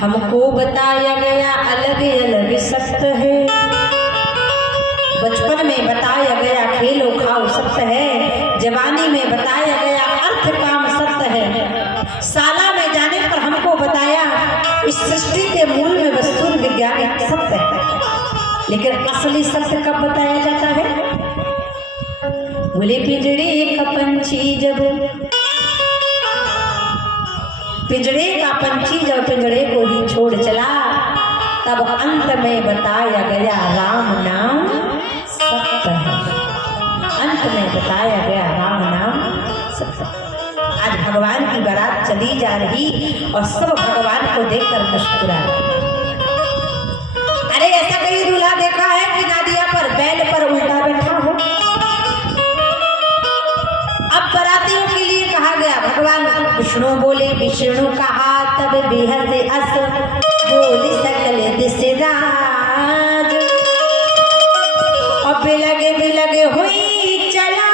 हमको बताया गया अलग अलग सत्य है। बचपन में बताया गया खेलो खाओ सत्य है, जवानी में बताया गया अर्थ काम सत्य है, साला में जाने पर हमको बताया इस सृष्टि के मूल में वस्तु विज्ञान सत्य है। लेकिन असली सत्य कब बताया जाता है? बोले पिंजरे का पंछी जब पिंजरे को ही छोड़ चला, तब अंत में बताया गया राम नाम सत्य है। अंत में बताया गया राम नाम सत्य। आज भगवान की बारात चली जा रही और सब भगवान को देखकर मुस्कुरा रहे। अरे ऐसा कहीं दूल्हा देखा है कि नादिया पर बैल पर उल्टा बैठा हो? अब बारातियों के लिए कहा गया, भगवान विष्णु बोले, विष्णु कहा तब बेहद अस बोले सकल दिशराज, और बिलगे हुई चला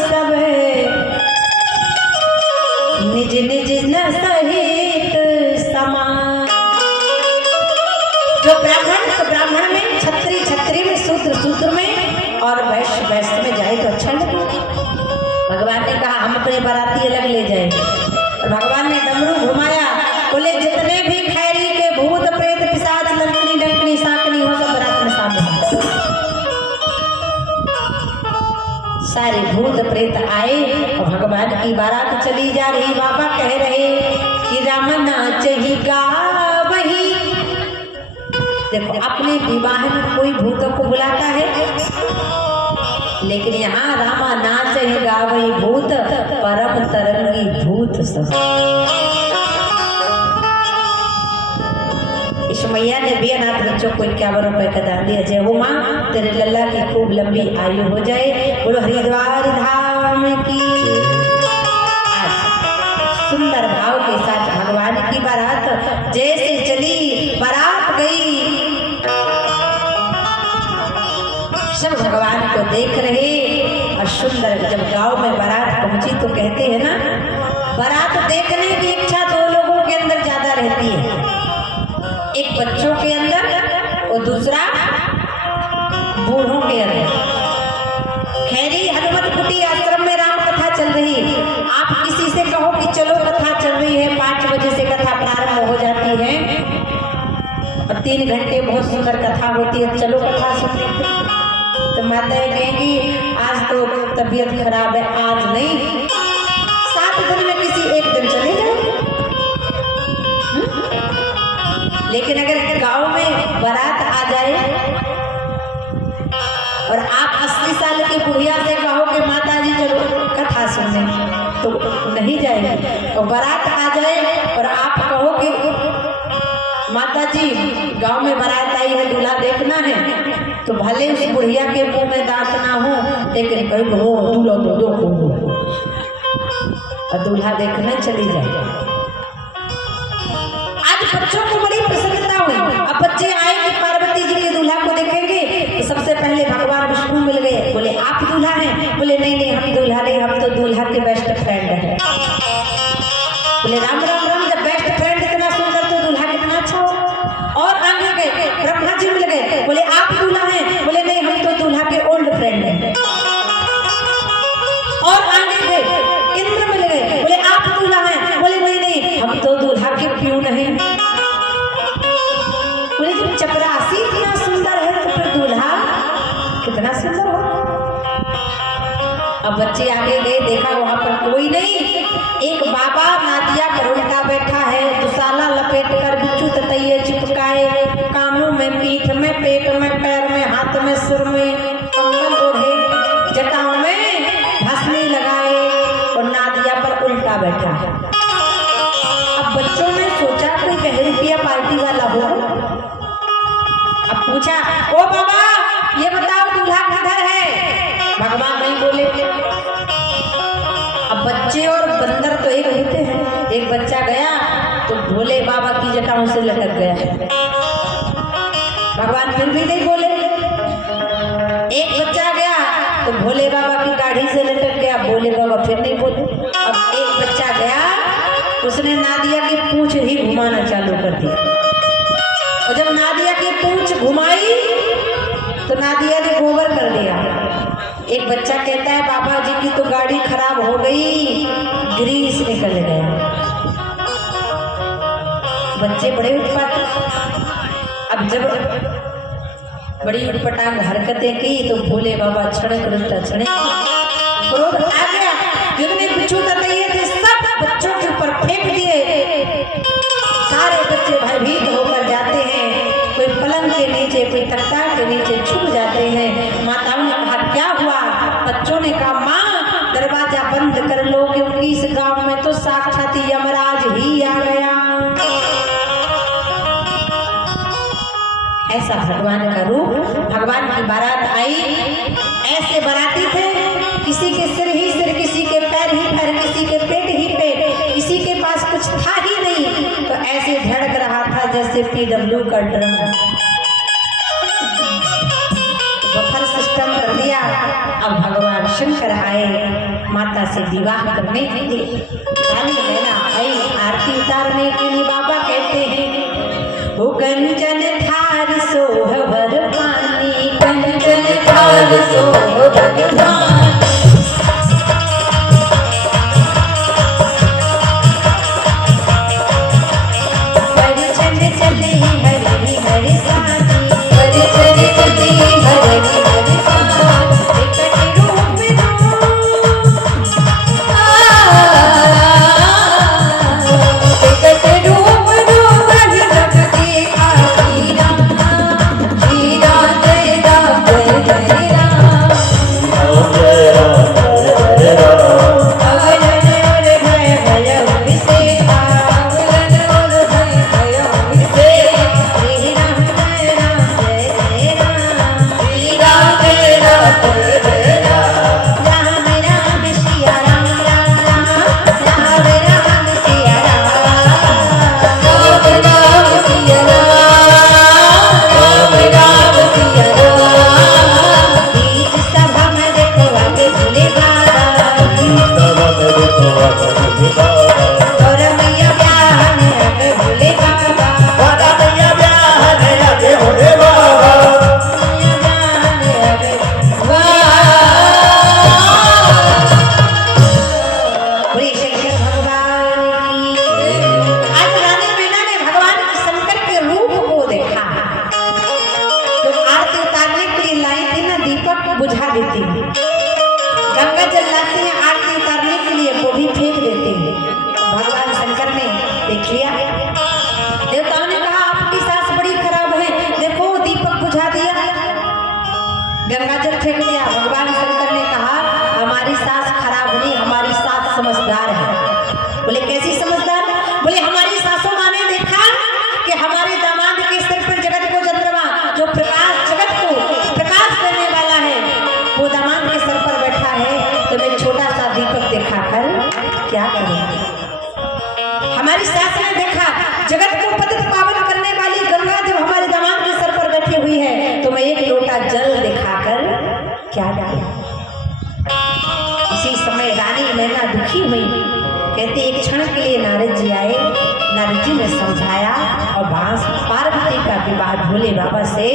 सब निज निज न सहित समान। जो ब्राह्मण में, छत्री में, सूत्र में और वैश्य में जाए तो अच्छा लगे। भगवान ने कहा हम अपने बाराती अलग ले जाए, और भगवान ने डमरू घुमाया, बोले जितने भी खैरी के भूत प्रेत पिशाच लंकनी डंकनी साकनी हो सब बारात में सामने। सारे भूत प्रेत आए और भगवान की बारात चली जा रही। बाबा कह रहे कि राम नाचहि गावहि। देखो अपने विवाह में कोई भूतों को बुलाता है, लेकिन यहाँ रामा नाचहि गावहि भूत परम तरंगी भूत सब। इस मैया ने भी अनाथ बच्चों को 51 रुपए का दान दिया। जय हो माँ, तेरे लल्ला की खूब लंबी आयु हो जाए। बोलो हरिद्वार धाम की। आज सुंदर भाव के साथ भगवान की बारात जैसे चली, बारात गई, सब भगवान को देख रहे। और सुंदर जब गांव में बारात पहुंची तो कहते हैं ना, बारात देखने की इच्छा दो लोगों के अंदर ज्यादा रहती है, एक बच्चों के अंदर और दूसरा बूढ़ों के अंदर। खैरी हनुमत कुटी आश्रम में राम कथा चल रही। आप किसी से कहो कि चलो कथा चल रही है, 5 बजे से कथा प्रारंभ हो जाती है और 3 घंटे बहुत सुंदर कथा होती है, चलो कथा सुनने को। तो माताएं कहेंगी आज तो तबीयत खराब है, आज नहीं, 7 दिन में किसी एक दिन चले जाओ। लेकिन अगर गांव में बारात आ जाए और आप 80 साल की बुढ़िया से कहो कि माता जी चलो कथा सुनने, तो नहीं जाएगी। और बारात आ जाए और आप कहो कि माता जी गांव में बारात आई है, दूल्हा देखना है, तो भले उस बुढ़िया के मुंह में दांत ना हो, लेकिन कहीं हो दूल्हा दो और दूल्हा देखने चली जाए। आज बच्चों को बड़ी प्रसन्नता हुई। अब बच्चे आए कि पार्वती जी के दूल्हा को देखेंगे तो सबसे पहले भगवान विष्णु मिल गए। बोले आप दूल्हा हैं? बोले नहीं नहीं हम दूल्हा नहीं, हम तो दूल्हा के बेस्ट फ्रेंड हैं। बोले राम राम राम, जब बेस्ट फ्रेंड इतना सुंदर तो दूल्हा कितना अच्छा हो। और आगे गए ब्रह्मा जी मिल गए। बोले आप दूल्हा हैं? बोले नहीं हम तो दूल्हा के ओल्ड फ्रेंड हैं। और आगे गए इंद्र मिल गए। बोले आप दूल्हा हैं? बोले नहीं नहीं हम तो दूल्हा के प्यून हैं। बोले जब चपरासी इतना सुंदर है तो फिर दूल्हा कितना सुंदर हो। अब बच्चे आगे गए, देखा वहां पर कोई नहीं, एक बाबा नादिया पर उल्टा बैठा है, दुशाला लपेट कर बिच्छू ततैये चिपकाए, कानों में, पीठ में, पेट में, पैर में, हाथ में, सिर में कंबल ओढ़े, जटाओं में भस्मी लगाए और नादिया पर उल्टा बैठा है। अब बच्चों ने सोचा कोई 10 रुपया पार्टी वाला हो। अब पूछा ओ बाबा ये बताओ दूल्हा किधर है? भगवान नहीं बोले। अब बच्चे और बंदर तो एक होते हैं। एक बच्चा गया तो भोले बाबा की जटाओं से लटक गया। भगवान फिर भी नहीं बोले। एक बच्चा गया तो भोले बाबा की दाढ़ी से लटक गया, भोले बाबा फिर नहीं बोले। अब एक बच्चा गया, उसने नादिया की पूंछ ही घुमाना चालू कर दिया और जब नादिया की पूंछ घुमाई तो नादिया ने गोबर कर दिया। एक बच्चा कहता है बाबा जी की तो गाड़ी खराब हो गई, ग्रीस निकल गया। बच्चे बड़े उत्पात। अब जब बड़ी उटपटांग हरकतें की तो भोले बाबा छड़क रुष्टा छड़क, क्रोध आ गया। जितने बिच्छू ततैये थे सब बच्चों के ऊपर फेंक दिए। सारे बच्चे भयभीत होकर जाते हैं, कोई पलंग के नीचे, कोई तख्ता के नीचे छुप जाते हैं। माताओं ने कहा क्या हुआ? बच्चों ने कहा माँ दरवाजा बंद कर लो क्योंकि इस गांव में तो साक्षात यमराज ही आ गया। ऐसा भगवान का रूप। भगवान की बारात आई, ऐसे बाराती थे, किसी के सिर ही सिर, किसी के पैर ही पैर, किसी के पेट ही पेट, किसी के पास कुछ था ही नहीं। तो ऐसे धड़क रहा था जैसे PW का ड्रम। बफर सिस्टम कर दिया। अब भगवान शंकर आए माता से विवाह करने के लिए। काली मैना आई आरती उतारने के लिए। बाबा कहते हैं वो कंचन थार सोहवर पानी, कंचन थार सोहवर पानी। परिचय चली हरि हरि साथ, एक रूप में सर पर बैठा है तो मैं छोटा सा दीपक दिखाकर क्या करूँगी। हमारी सास ने देखा जगत को पतित पावन करने वाली गंगा जब हमारे दामाद के सर पर बैठी हुई है तो मैं एक लोटा जल दिखाकर क्या डाला। इसी समय रानी मैना दुखी हुई, कहते एक क्षण के लिए नारद जी आए। नारद जी ने समझाया और पार्वती का विवाह भोले बाबा से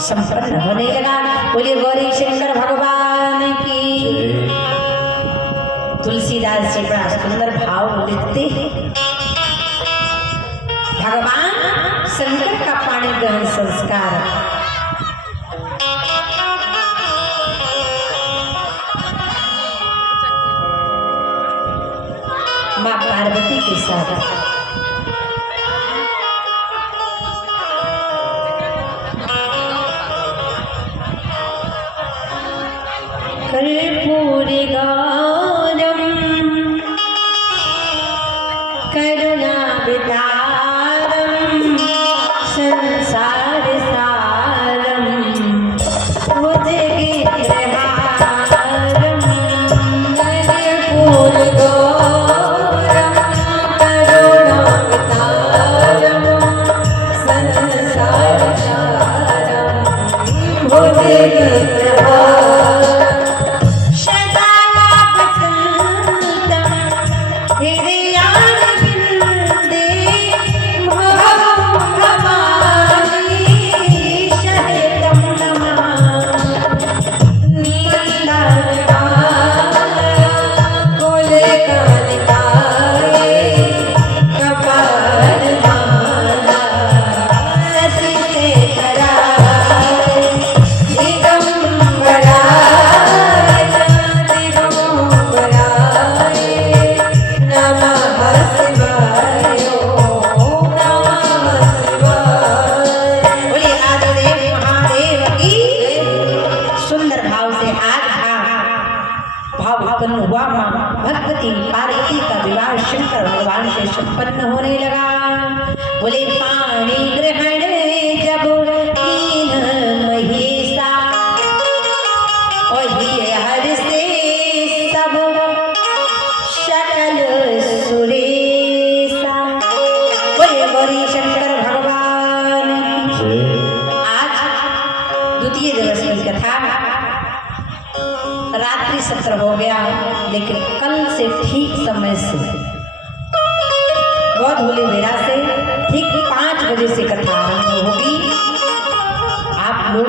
संपन्न होने लगा। बोलिए गौरी शंकर भगवान की। तुलसीदास जी बड़ा सुंदर भाव लिखते हैं। भगवान शंकर का पाणी ग्रहण संस्कार माँ पार्वती के साथ कर्पूरी गौरम करुणावतारम संसार सारम भुजगेन्द्रहारम कर्पूरी गौरम करुणावतारम संसार सारम भुजगेन्द्रहारम भगवती पार्वती का विवाह शंकर भगवान से संपन्न होने लगा। बोले पाणी ग्रहण जब कीन महेशा और हर से सब सकल सुरेशा। बोले गौरी शंकर भगवान। आज द्वितीय दिवस की कथा रात्रि सत्र हो गया, लेकिन कल से ठीक समय से बहुत होली बेरा से ठीक 5 बजे से कथा आरंभ होगी। आप लोग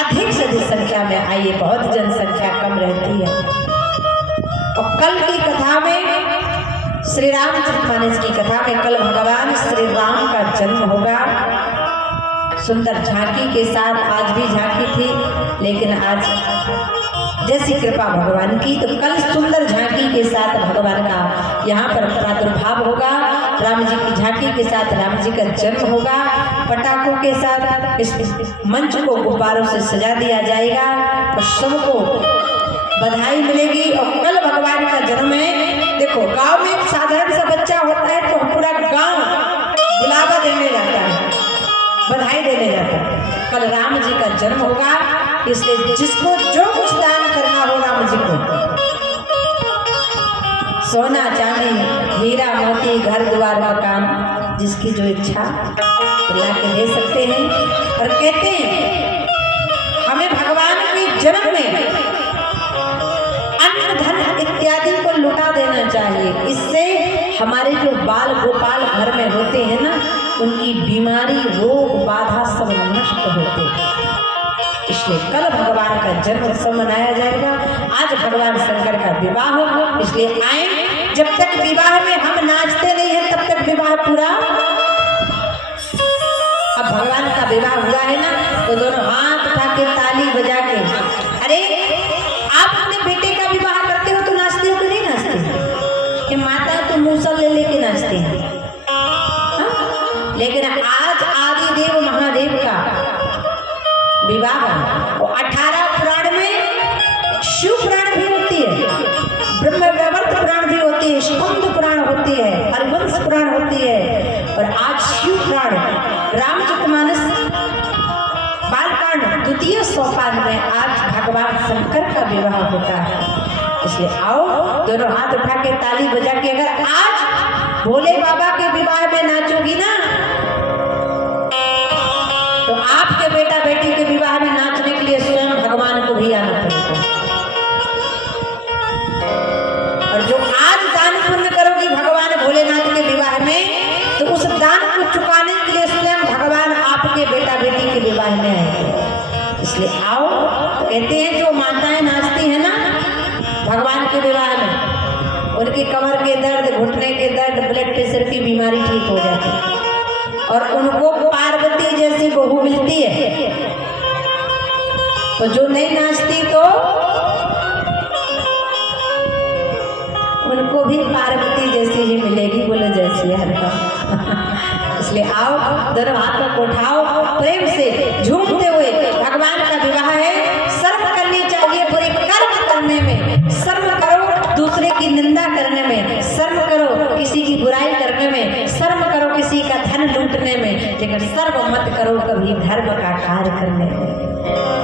अधिक से अधिक संख्या में आइए, बहुत जनसंख्या कम रहती है। और कल की कथा में श्री रामचरितमानस की कथा में कल भगवान श्री राम का जन्म होगा। सुंदर झांकी के साथ आज भी झांकी थी, लेकिन आज जैसी कृपा भगवान की, तो कल सुंदर झांकी के साथ भगवान का यहाँ पर प्रादुर्भाव होगा। राम जी की झांकी के साथ राम जी का जन्म होगा। पटाखों के साथ इस मंच को गुब्बारों से सजा दिया जाएगा और सबको बधाई मिलेगी। और कल भगवान का जन्म है। देखो गांव में एक साधारण सा बच्चा होता है तो पूरा गांव बुलावा देने जाता है, बधाई देने जाता है। कल राम जी का जन्म होगा, इसलिए जिसको जो कुछ दान करना हो राम जी को, सोना चांदी हीरा मोती घर द्वार मकान, जिसकी जो इच्छा ला के दे सकते हैं। और कहते हैं हमें भगवान के जन्म में अन्न धन इत्यादि को लुटा देना चाहिए। इससे हमारे जो बाल गोपाल घर में होते हैं ना, उनकी बीमारी रोग बाधा सब नष्ट होते हैं। इसलिए कल भगवान का जन्म उत्सव मनाया जाएगा। आज भगवान शंकर का विवाह हो, इसलिए आए। जब तक विवाह में हम नाचते नहीं हैं तब तक विवाह पूरा। अब भगवान का विवाह हुआ है ना, तो दोनों हाथ उठा के ताली बजा के, अरे आप अपने बेटे का विवाह करते हो तो नाचते हो कि नहीं नाचते? कि माता तो मूसल ले लेके नाचते हैं। लेकिन आज आदिदेव महादेव का विवाह और 18 पुराण में शिव पुराण भी होती है, ब्रह्म वैवर्त पुराण भी होती है, स्कंद पुराण होती है, हरिवंश पुराण होती है। और आज शिव पुराण रामचरितमानस बालकांड द्वितीय सोपान में आज भगवान भगवान शंकर का विवाह होता है। इसलिए आओ दोनों हाथ उठा के ताली बजा के अगर आज भोले बाबा के विवाह में नाचोगी ना तो आपके बेटा बेटी के विवाह में नाचने के लिए स्वयं भगवान को भी आना पड़ेगा। और जो आज दान पुण्य करोगी भगवान भोलेनाथ के विवाह में तो उस दान को चुकाने के लिए स्वयं भगवान आपके बेटा बेटी के विवाह में आएंगे। इसलिए आओ, कहते हैं जो माताएं नाचती है ना भगवान के विवाह में उनकी कमर के दर्द, घुटने के दर्द, ब्लड प्रेशर की बीमारी ठीक हो जाती है और उनको पार्वती जैसी बहू मिलती है। तो जो नहीं नाचती तो उनको भी पार्वती जैसी ही मिलेगी। बोले जैसी हर का। इसलिए आओ दोनों हाथों को उठाओ, प्रेम से झूमते हुए भगवान का विवाह है। शर्म करनी चाहिए बुरे कर्म करने में, शर्म करो दूसरे की निंदा करने में, शर्म करो किसी की बुराई करने में, शर्म करो किसी का धन लूटने में, लेकिन शर्म मत करो कभी धर्म का कार्य करने में।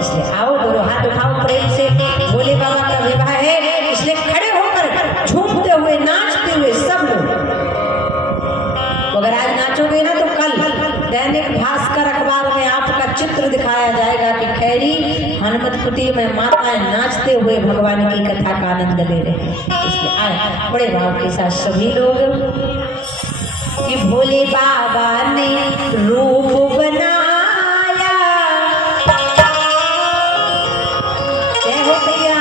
इसलिए आओ दोनों हाथ उठाओ, प्रेम से भोले बाबा का विवाह है। इसलिए खड़े होकर झूमते हुए नाचते हुए सब लोग, अगर आज नाचोगे ना तो कल दैनिक भास्कर अखबार में आपका चित्र दिखाया जाएगा कि खैरी हनुमत कुटी में माताएं नाचते हुए भगवान की कथा का आनंद ले रहे हैं। इसलिए आए बड़े भाव के साथ सभी लोग कि भोले बाबा ने रूप बनाया। क्या हो भैया,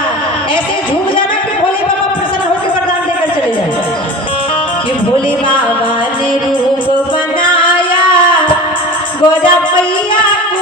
ऐसे झूम जाना कि भोले बाबा प्रसन्न होकर वरदान देकर चले जाए कि भोले बाबा ने रूप बनाया, गोरा मैया को